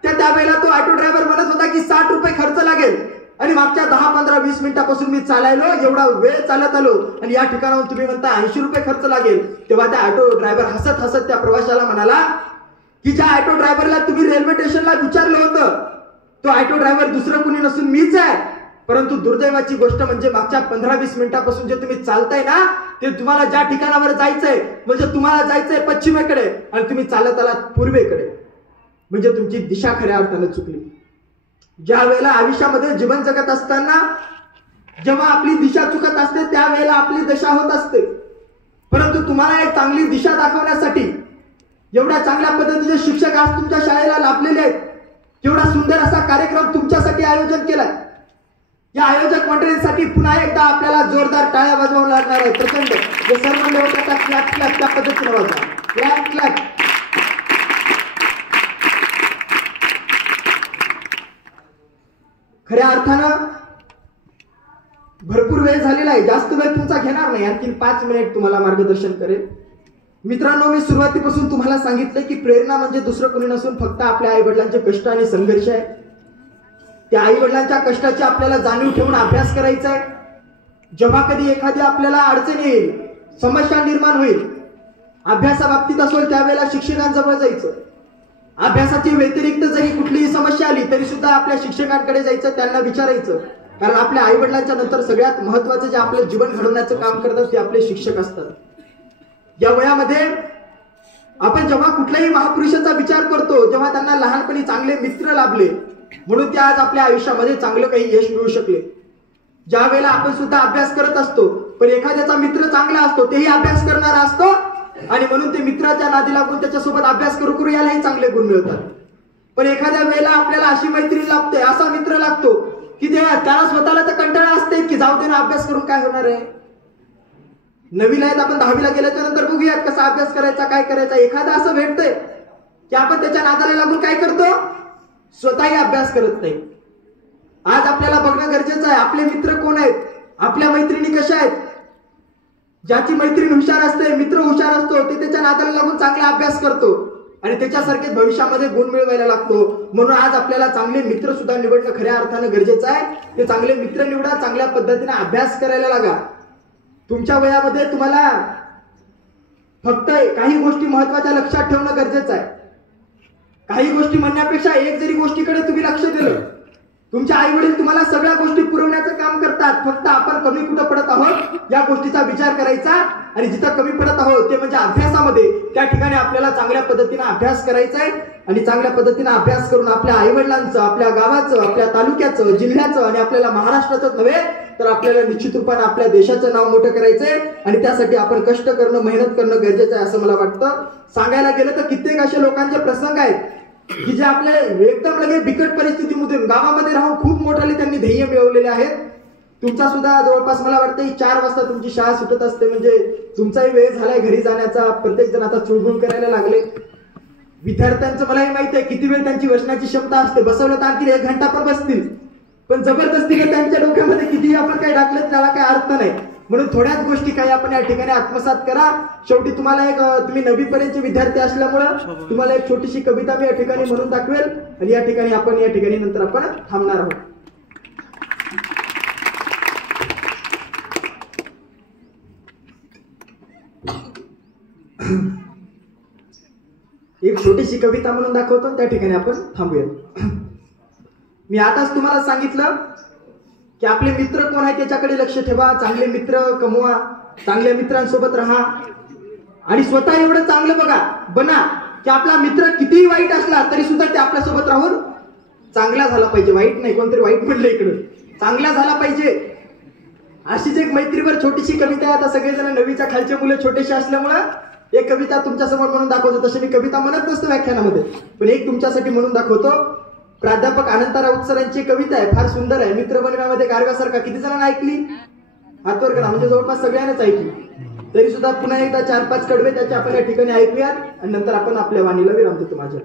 त्यावेळेला तो ऑटो ड्रायव्हर म्हणत होता की 60 रुपये खर्च लागेल आणि मागच्या 10, 15, 20 मिनिटापासून मी चालायलो, एवढा वेळ चालत आलो आणि या ठिकाणाहून तुम्ही म्हणता 80 रुपये खर्च लागेल. तेव्हा त्या ऑटो ड्रायव्हर हसत हसत त्या प्रवाशाला म्हणाला की ज्या ऑटो ड्रायव्हरला तुम्ही रेल्वे स्टेशनला विचारलं होतं तो ऑटो ड्रायव्हर दुसरं कुणी नसून मीच आहे. परंतु दुर्दैवाची गोष्ट म्हणजे मागच्या 15-20 मिनिटापासून जे तुम्ही चालताय ना ते तुम्हाला ज्या ठिकाणावर जायचंय म्हणजे तुम्हाला जायचंय पश्चिमेकडे आणि तुम्ही चालत आलात पूर्वेकडे. म्हणजे तुमची दिशा खऱ्या अर्थाने चुकली. ज्या वेळेला आयुष्यामध्ये जीवन जगत असताना जेव्हा आपली दिशा चुकत असते त्यावेळेला आपली दशा होत असते. परंतु तुम्हाला एक चांगली दिशा दाखवण्यासाठी एवढ्या चांगल्या पद्धतीचे शिक्षक आज तुमच्या शाळेला लाभलेले आहेत. एवढा सुंदर असा कार्यक्रम तुमच्यासाठी आयोजन केलाय. या आयोजक मंडळींसाठी पुन्हा एकदा आपल्याला जोरदार टाळ्या वाजवाव्या लागणार आहे. प्रचंड जे सर्व लोक क्लॅप क्लॅप त्या पद्धतीने वाजवा, क्लॅप क्लॅप. खऱ्या अर्थानं भरपूर वेळ झालेला आहे, जास्त वेळ तुमचा घेणार नाही. आणखी 5 मिनिट तुम्हाला मार्गदर्शन करेल. मित्रांनो, मी सुरुवातीपासून तुम्हाला सांगितलं की प्रेरणा म्हणजे दुसरं कोणी नसून फक्त आपल्या आई वडिलांचे कष्ट आणि संघर्ष आहे. त्या आई वडिलांच्या कष्टाची आपल्याला जाणीव ठेवून अभ्यास करायचा आहे. जेव्हा कधी एखादी आपल्याला अडचण येईल, समस्या निर्माण होईल, अभ्यासाबाबतीत असेल त्यावेळेला शिक्षकांजवळ जायचं. अभ्यासाच्या व्यतिरिक्त जरी कुठलीही समस्या आली तरी सुद्धा आपल्या शिक्षकांकडे जायचं, त्यांना विचारायचं. कारण आपल्या आई वडिलांच्या नंतर सगळ्यात महत्वाचं जे आपलं जीवन घडवण्याचं काम करतात ते आपले शिक्षक असतात. या वयामध्ये आपण जेव्हा कुठल्याही महापुरुषाचा विचार करतो, जेव्हा त्यांना लहानपणी चांगले मित्र लाभले म्हणून ते आज आपल्या आयुष्यामध्ये चांगलं काही यश मिळू शकले. ज्या वेळेला आपण सुद्धा अभ्यास करत असतो पण एखाद्याचा मित्र चांगला असतो, तेही अभ्यास करणारा असतो आणि म्हणून ते मित्राच्या नादी लागून त्याच्यासोबत अभ्यास करू करू यालाही चांगले गुण मिळतात. पण एखाद्या वेळेला आपल्याला अशी मैत्रीण लागते, असा मित्र लागतो की त्याला स्वतःला तर कंटाळा असते की जाऊ दे ना, अभ्यास करून काय होणार आहे. नवीला आहेत आपण, 10वीला गेल्याच्या नंतर बघूयात कसा अभ्यास करायचा, काय करायचा. एखादा असं भेटतंय की आपण त्याच्या नादाला लागून काय करतो, स्वतःही अभ्यास करत नाही. आज आपल्याला बघणं गरजेचं आहे आपले मित्र कोण आहेत, आपल्या मैत्रिणी कशा आहेत. ज्याची मैत्रीण हुशार असते, मित्र हुशार असतो, ते त्याच्या नादाला लागून चांगला अभ्यास करतो आणि त्याच्यासारखे भविष्यामध्ये गुण मिळवायला लागतो. म्हणून आज आपल्याला चांगले मित्र सुद्धा निवडणं खऱ्या अर्थानं गरजेचं आहे. ते चांगले मित्र निवडा, चांगल्या पद्धतीने अभ्यास करायला लागा. तुमच्या वयामध्ये तुम्हाला फक्त काही गोष्टी महत्वाच्या लक्षात ठेवणं गरजेचं आहे. काही गोष्टी म्हणण्यापेक्षा एक जरी गोष्टीकडे तुम्ही लक्ष दिलं, तुमचे आई वडील तुम्हाला सगळ्या गोष्टी पुरवण्याचं काम करतात. फक्त आपण कमी कुठं पडत आहोत या गोष्टीचा विचार करायचा आणि जिथं कमी पडत आहोत ते म्हणजे अभ्यासामध्ये, त्या ठिकाणी आपल्याला चांगल्या पद्धतीने अभ्यास करायचा आहे आणि चांगल्या पद्धतीने अभ्यास करून आपल्या आई वडिलांचं, आपल्या गावाचं, आपल्या तालुक्याचं, जिल्ह्याचं आणि आपल्याला महाराष्ट्राचंच नव्हे तर आपल्याला निश्चित रूपाने आपल्या देशाचं नाव मोठं करायचंय आणि त्यासाठी आपण कष्ट करणं, मेहनत करणं गरजेचं आहे असं मला वाटतं. सांगायला गेलं तर कित्येक असे लोकांचे प्रसंग आहेत की जे आपल्या एकदम लगेच बिकट परिस्थितीमधून गावामध्ये राहून खूप मोठाले त्यांनी ध्येय मिळवलेले आहेत. तुमचा सुद्धा जवळपास मला वाटतं 4 वाजता तुमची शाळा सुटत असते, म्हणजे तुमचाही वेळ झालाय घरी जाण्याचा. प्रत्येक जण आता चुळबुळ करायला लागले. विद्यार्थ्यांचं मलाही माहिती आहे किती वेळ त्यांची बसण्याची क्षमता असते. बसवलं तर आणखी 1 घंटा पण बसतील, पण जबरदस्तीने त्यांच्या डोक्यामध्ये कितीही आपण काही टाकलं त्याला काही अर्थ नाही. म्हणून थोड्याच गोष्टी काही आपण या ठिकाणी आत्मसात करा. शेवटी तुम्हाला तुम्ही 9वी पर्यंतचे विद्यार्थी असल्यामुळं तुम्हाला एक छोटीशी कविता मी या ठिकाणी म्हणून दाखवेल आणि या ठिकाणी नंतर आपण थांबणार आहोत. एक छोटीशी कविता म्हणून दाखवतो, त्या ठिकाणी आपण थांबूया. मी आताच तुम्हाला सांगितलं की आपले मित्र कोण आहे त्याच्याकडे लक्ष ठेवा, चांगले मित्र कमवा, चांगल्या मित्रांसोबत राहा आणि स्वतः एवढं चांगलं बना की आपला मित्र कितीही वाईट असला तरी सुद्धा ते आपल्यासोबत राहून चांगला झाला पाहिजे. वाईट नाही, कोणतरी वाईट म्हटलं इकडं, चांगला झाला पाहिजे. अशीच एक मैत्रीवर छोटीशी कविता आहे. आता सगळेजण 9वीच्या खालचे मुलं छोटेसे असल्यामुळं एक कविता तुमच्या समोर म्हणून दाखवतो. तशी मी कविता म्हणत नसतो व्याख्यानामध्ये, पण एक तुमच्यासाठी म्हणून दाखवतो. प्राध्यापक अनंत राऊत सरांची कविता आहे, फार सुंदर आहे. मित्र बनव्यामध्ये गारव्यासारखा. किती जणांना ऐकली? हातवर करा, म्हणजे जवळपास सगळ्यांनाच ऐकली. तरी सुद्धा पुन्हा एकदा 4-5 कडवे त्याचे आपण या ठिकाणी ऐकूयात आणि नंतर आपण आपल्या वाणीला विराम देतो. माझ्या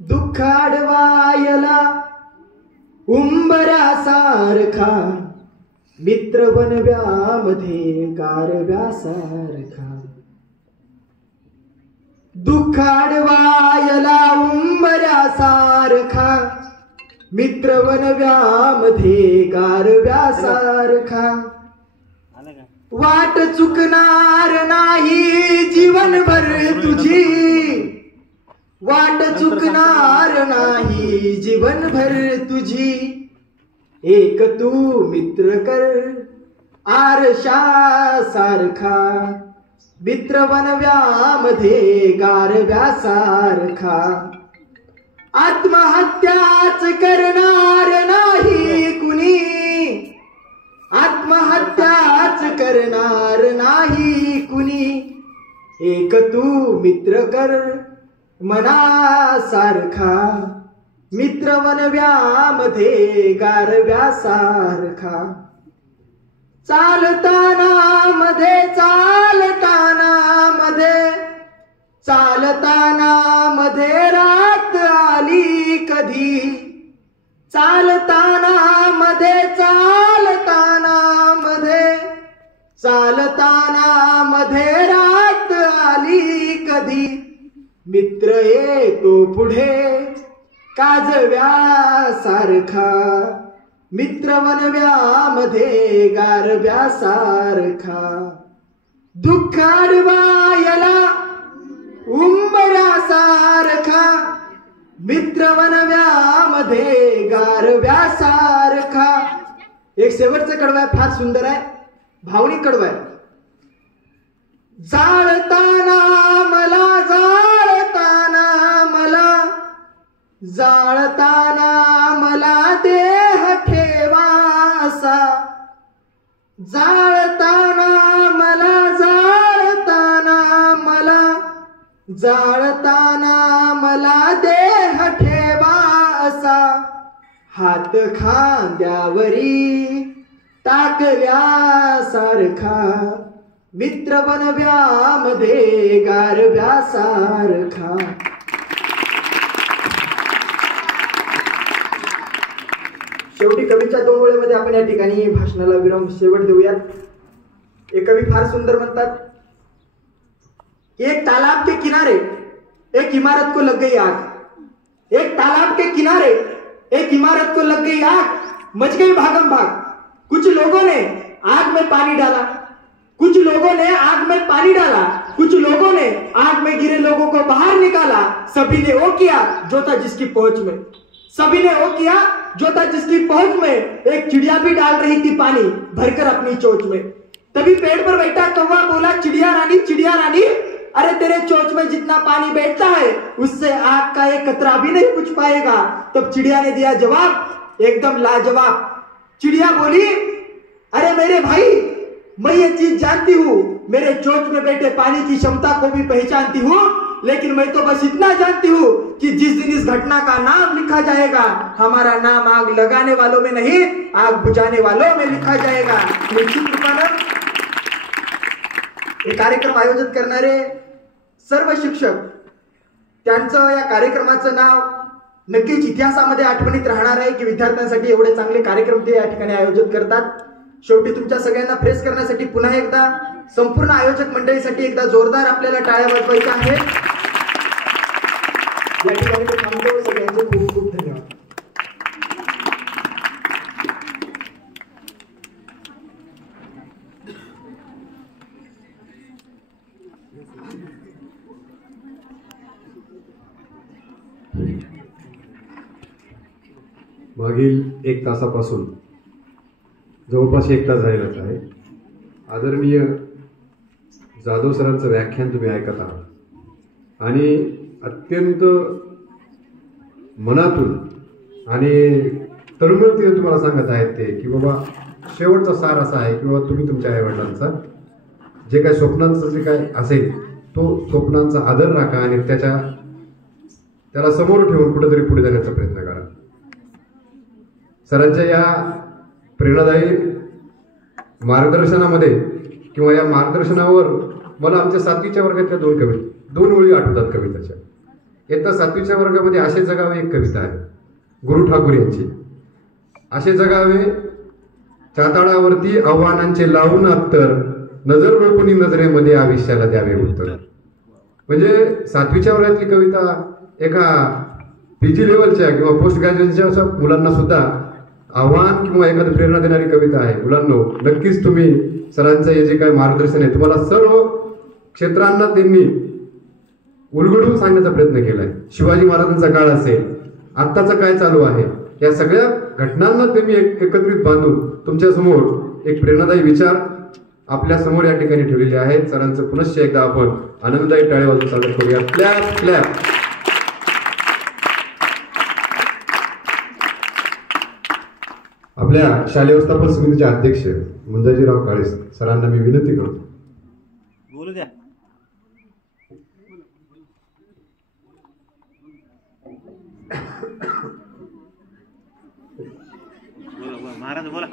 दुःख आडवायला उंबऱ्यासारखा, मित्र बनव्यामध्ये गारव्यासारखा. दुःख आडवायला उंबऱ्यासारखा, मित्र बनव्यामध्ये गारव्यासारखा. वाट चुकणार नाही जीवनभर तुझी, वाट चुकणार नाही जीवनभर तुझी. एक तू मित्र कर आरशासारखा, मित्र बनव्यामध्ये गारव्यासारखा. आत्महत्याच करणार नाही कुणी, आत्महत्याच करणार नाही कुणी. एक तू मित्र कर मनासारखा, मित्र बनव्यामध्ये गारव्यासारखा. चालताना मध्ये रात आली कधी, चालताना मध्ये रात आली कधी. मित्र येतो पुढे काजव्यासारखा, मित्र बनव्यामध्ये गारव्यासारखा. दुःख आडवायला उंबऱ्यासारखा, मित्र बनव्यामध्ये गारव्यासारखा. एक शेवटचं कडवं आहे, फार सुंदर आहे, भावनिक कडवं आहे. जाळताना मला देह ठेवा, जाळताना मला देह ठेवा असा, हात खांद्यावरी टाकल्यासारखा, मित्र बनव्यामध्ये गारव्यासारखा. शेवटी कवीच्या 2 ओळीमध्ये आपण या ठिकाणी भाषणाला विराम शेवट देऊयात. एक कवी फार सुंदर म्हणतात, एक तालाब के किनारे एक इमारत को लग गई आग, एक तालाब के किनारे एक इमारत को लग गई आग, मच गई भागम भाग. कुछ लोगों ने आग में पानी डाला, कुछ लोगों ने आग में पानी डाला, कुछ लोगों ने आग में गिरे लोगों को बाहर निकाला. सभी ने वो किया जो था जिसकी पहुंच में, सभी ने वो किया जो था जिसकी पहुंच में. एक चिड़िया भी डाल रही थी पानी भरकर अपनी चोंच में. तभी पेड़ पर बैठा कौवा बोला, चिड़िया रानी, अरे तेरे चोंच में जितना पानी बैठता है उससे आग का एक कतरा भी नहीं बुझ पाएगा. तब चिड़िया ने दिया जवाब एकदम लाजवाब. चिड़िया बोली, अरे मेरे भाई, मैं ये चीज जानती हूँ, मेरे चोंच में बैठे पानी की क्षमता को भी पहचानती हूँ, लेकिन मैं तो बस इतना जानती हूँ कि जिस दिन इस घटना का नाम लिखा जाएगा, हमारा नाम आग लगाने वालों में नहीं, आग बुझाने वालों में लिखा जाएगा. निश्चित रूपानं हे कार्यक्रम आयोजित करणारे सर्व शिक्षक, त्यांचं या कार्यक्रमाचं नाव नक्कीच इतिहासामध्ये आठवणीत राहणार आहे की विद्यार्थ्यांसाठी एवढे चांगले कार्यक्रम ते या ठिकाणी आयोजित करतात. शेवटी तुमच्या सगळ्यांना फ्रेश करण्यासाठी पुन्हा एकदा संपूर्ण आयोजक मंडळीसाठी एकदा जोरदार आपल्याला टाळ्या वाजवायच्या आहेत. या ठिकाणी मी थांबतो. सगळ्यांचे खूप खूप धन्यवाद. मागील 1 तासापासून जवळपास 1 तास झालेलाच आहे. आदरणीय जाधव सरांचं व्याख्यान तुम्ही ऐकत आहात आणि अत्यंत मनातून आणि तळमळीने तुम्हाला सांगत आहेत ते की बाबा शेवटचा सार असा आहे की बाबा तुम्ही तुमच्या आईवडिलांचा जे काय स्वप्नांचं जे काय असेल तो स्वप्नांचा आदर राखा आणि त्याला समोर ठेवून कुठेतरी पुढे जाण्याचा प्रयत्न करा. सरांच्या या प्रेरणादायी मार्गदर्शनामध्ये किंवा या मार्गदर्शनावर मला आमच्या 7वीच्या वर्गातल्या 2 ओळी आठवतात कविताच्या. इयत्ता 7वीच्या वर्गामध्ये असे जगावे एक कविता आहे गुरु ठाकूर यांची. असे जगावे चाताळावरती आव्हानांचे लावून अत्तर, नजर रोखून नजरेमध्ये आयुष्याला द्यावे उत्तर. म्हणजे 7वीच्या वर्गातली कविता एका PG लेवलच्या किंवा पोस्ट ग्रॅज्युएशनच्या मुलांना सुद्धा आव्हान किंवा एखादी प्रेरणा देणारी कविता आहे. मुलांनो, नक्कीच तुम्ही सरांचं हे जे काही मार्गदर्शन आहे तुम्हाला सर्व क्षेत्रांना त्यांनी उलगडून सांगण्याचा प्रयत्न केलाय. शिवाजी महाराजांचा काळ असेल, आत्ताचं काय चालू आहे, या सगळ्या घटनांना त्यांनी एकत्रित बांधून तुमच्यासमोर एक प्रेरणादायी विचार आपल्या समोर या ठिकाणी ठेवलेले आहेत. सरांचं पुनश्च एकदा आपण आनंददायी टाळ्या वाजवून सादर करूया. Clap clap. आपल्या शालेय व्यवस्थापन समितीचे अध्यक्ष मुंजाजीराव काळे सरांना मी विनंती करतो. बोलू द्या. महाराज बोला.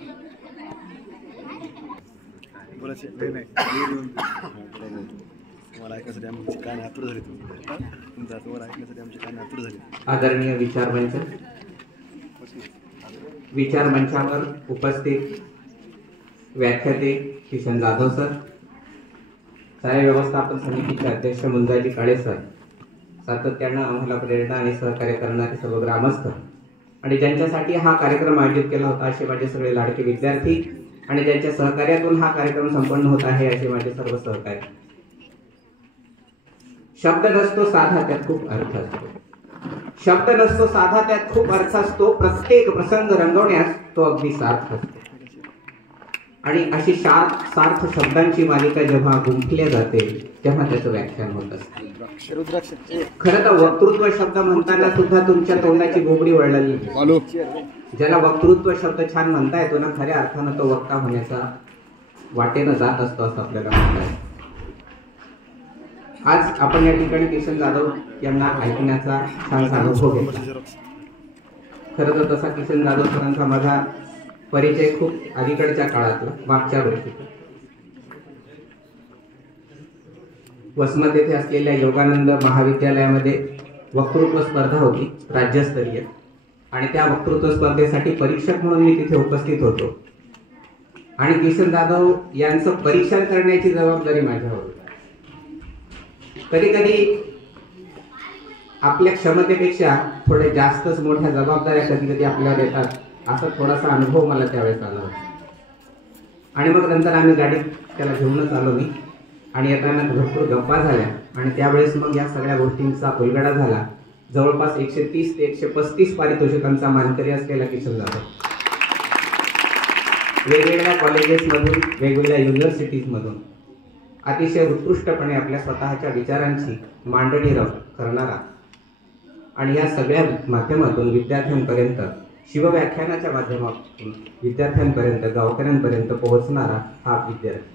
आदरणीय विचार मंचावर उपस्थित व्याख्याते किशन जाधव सर, शालेय व्यवस्थापन समितीचे अध्यक्ष मुंजाजी काळे सर, सातत्यानं आम्हाला प्रेरणा आणि सहकार्य करणारे सर्व ग्रामस्थ आणि ज्यांच्यासाठी हा कार्यक्रम आयोजित केला होता असे माझे सगळे लाडके विद्यार्थी आणि ज्यांच्या सहकार्यातून हा कार्यक्रम संपन्न होत आहे असे माझे सर्व सहकारी. शब्द नसतो साधा, त्यात खूप अर्थ असतो. शब्द नसतो साधा, त्यात खूप अर्थ असतो. प्रत्येक प्रसंग रंगवण्यास तो अगदी सार्थ असतो. आणि अशी सार्थ शब्दांची मालिका जेव्हा गुंफल्या जाते तेव्हा त्याचं व्याख्यान होत असते. खरं तर वक्तृत्व शब्द म्हणताना सुद्धा तुमच्या तोंडाची घोगडी वळलेली. ज्याला वक्तृत्व शब्द छान म्हणता येतो ना, खऱ्या अर्थानं तो वक्ता होण्याचा वाटेनं जात असतो असं आपल्याला म्हणता येईल. आज आपण या ठिकाणी किशन जाधव यांना ऐकण्याचा छानसा अनुभव घेतला. खरं तर तसा किशन जाधव सरांचा माझा परिचय खूप अलीकडच्या काळातला, मागच्या वर्षी वसमत येथे असलेल्या योगानंद महाविद्यालयामध्ये वक्तृत्व स्पर्धा होती राज्यस्तरीय, आणि त्या वक्तृत्व स्पर्धेसाठी परीक्षक म्हणून मी तिथे उपस्थित होतो. आणि किशन जाधव यांचं परीक्षण करण्याची जबाबदारी माझ्यावर होती. कधी कधी आपल्या क्षमतेपेक्षा थोडे जास्तच मोठ्या जबाबदाऱ्या कधी कधी आपल्यावर येतात, असा थोडासा अनुभव मला त्यावेळेस आला होता. आणि मग नंतर आम्ही गाडीत त्याला घेऊनच आलो मी, आणि येताना भरपूर गप्पा झाल्या, आणि त्यावेळेस मग या सगळ्या गोष्टींचा उलगडा झाला. जवळपास 130 ते 135 पारितोषिकांचा मानकरी असलेला किशन जाधव वेगवेगळ्या कॉलेजेसमधून, वेगवेगळ्या युनिव्हर्सिटीजमधून अतिशय उत्कृष्टपणे आपल्या स्वतःच्या विचारांची मांडणी करणारा, आणि या सगळ्या माध्यमातून विद्यार्थ्यांपर्यंत, शिवव्याख्यानाच्या माध्यमातून विद्यार्थ्यांपर्यंत, गावकऱ्यांपर्यंत पोहोचणारा हा विद्यार्थी.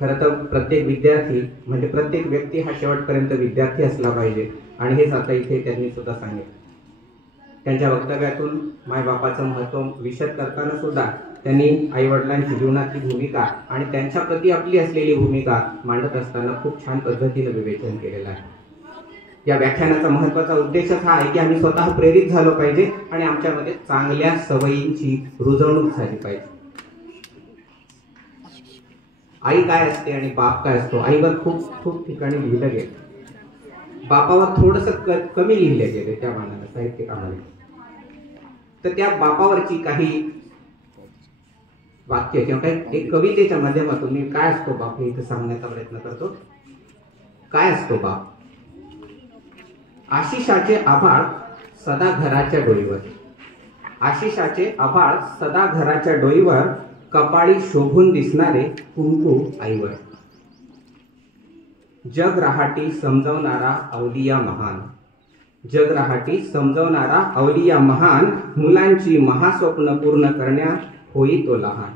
खरं तर प्रत्येक विद्यार्थी म्हणजे प्रत्येक व्यक्ती हा शेवटपर्यंत विद्यार्थी असला पाहिजे, आणि हेच आता इथे त्यांनी सुद्धा सांगितलं. त्यांच्या वक्तव्यातून मायबापाचं महत्त्व विशद करताना सुद्धा त्यांनी आईवडिलांची जीवनातली भूमिका आणि त्यांच्याप्रती आपली असलेली भूमिका मांडत असताना खूप छान पद्धतीनं विवेचन केलेलं आहे. या व्याख्यानाचा महत्त्वाचा उद्देशच हा आहे की आम्ही स्वतः प्रेरित झालो पाहिजे आणि आमच्यामध्ये चांगल्या सवयींची रुजवणूक झाली पाहिजे. आई काय असते आणि बाप काय असतो, आईवर खूप खूप ठिकाणी लिहिलं गेलं, बापावर थोडंसं कमी लिहिले गेले त्या मानानं साहित्यिकामध्ये. तर त्या बापावरची काही वाक्य किंवा काही एक कवितेच्या माध्यमातून मी काय असतो बाप हे इथं सांगण्याचा प्रयत्न करतो. काय असतो बाप? आशिषाचे आभाळ सदा घराच्या डोईवर, आशिषाचे आभाळ सदा घराच्या डोईवर, कपाळी शोभून दिसणारे कुंकू आईवर. जग रहाटी समजवणारा अवलिया महान, जग रहाटी समजवणारा अवलिया महान, मुलांची महास्वप्न पूर्ण करण्या होई तो लहान.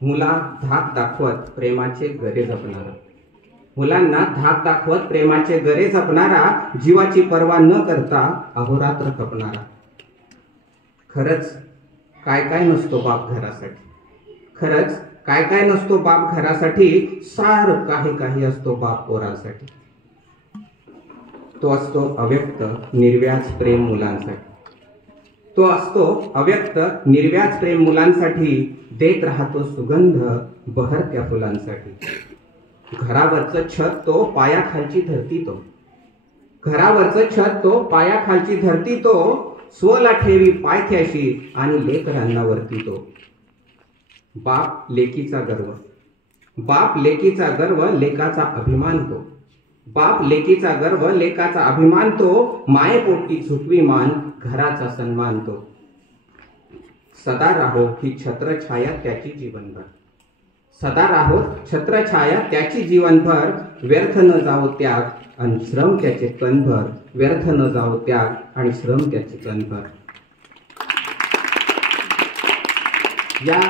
मुला धाक दाखवत प्रेमाचे गरे जपणारा, मुलांना धाक दाखवत प्रेमाचे गरे जपणारा, जीवाची पर्वा न करता अहोरात्र खपणारा. खरंच काय काय नसतो बाप घरासाठी, खरंच काय काय नसतो बाप घरासाठी, सार काही काही असतो बाप पोरासाठी. तो असतो अव्यक्त निर्व्याज प्रेम मुलांसाठी, तो असतो अव्यक्त निर्व्याज प्रेम मुलांसाठी, देत राहतो सुगंध बहरत्या फुलांसाठी. घरावरचं छत तो पायाखालची धरती तो, घरावरचं छत तो पायाखालची धरती तो, स्वला ठेवी पायथ्याशी आणि लेकरांना वरती तो. बाप लेकीचा गर्व, बाप लेकीचा गर्व लेकाचा अभिमान तो, बाप लेकीचा गर्व लेकाचा अभिमान तो, मायेपोटी झुकवी मान घराचा सन्मान तो. सदा राहो ही छत्रछाया त्याची जीवनभर, सदा राहो छत्रछाया त्याची जीवनभर, व्यर्थ न जावो त्याग आणि श्रम त्याचे कणभर, व्यर्थ न जावो त्याग आणि श्रम त्याचे कणभर. या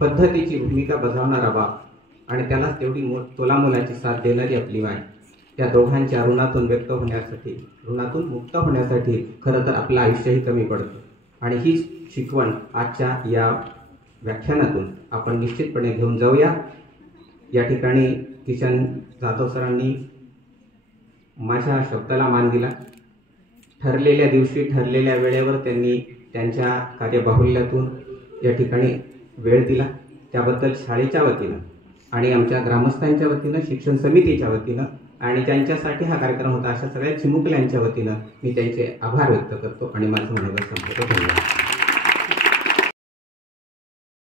पद्धतीची भूमिका बजावणारा बाप आणि त्याला तेवढी तोलामोलाची साथ देणारी आपली माय, त्या दोघांच्या ऋणातून व्यक्त होण्यासाठी, ऋणातून मुक्त होण्यासाठी खरं तर आपलं आयुष्यही कमी पडतं. आणि ही शिकवण आजच्या या व्याख्यानातून आपण निश्चितपणे घेऊन जाऊया. या ठिकाणी किशन जाधव सरांनी माझ्या शब्दाला मान दिला. ठरलेल्या दिवशी ठरलेल्या वेळेवर त्यांनी त्यांच्या कार्यबाहुल्यातून या ठिकाणी वेळ दिला. त्याबद्दल शाळेच्या वतीनं आणि आमच्या ग्रामस्थांच्या वतीनं, शिक्षण समितीच्या वतीनं आणि ज्यांच्यासाठी हा कार्यक्रम होता अशा सगळ्या चिमुकल्यांच्या वतीनं मी त्यांचे आभार व्यक्त करतो आणि माझं मनोगत संपवतो. धन्यवाद.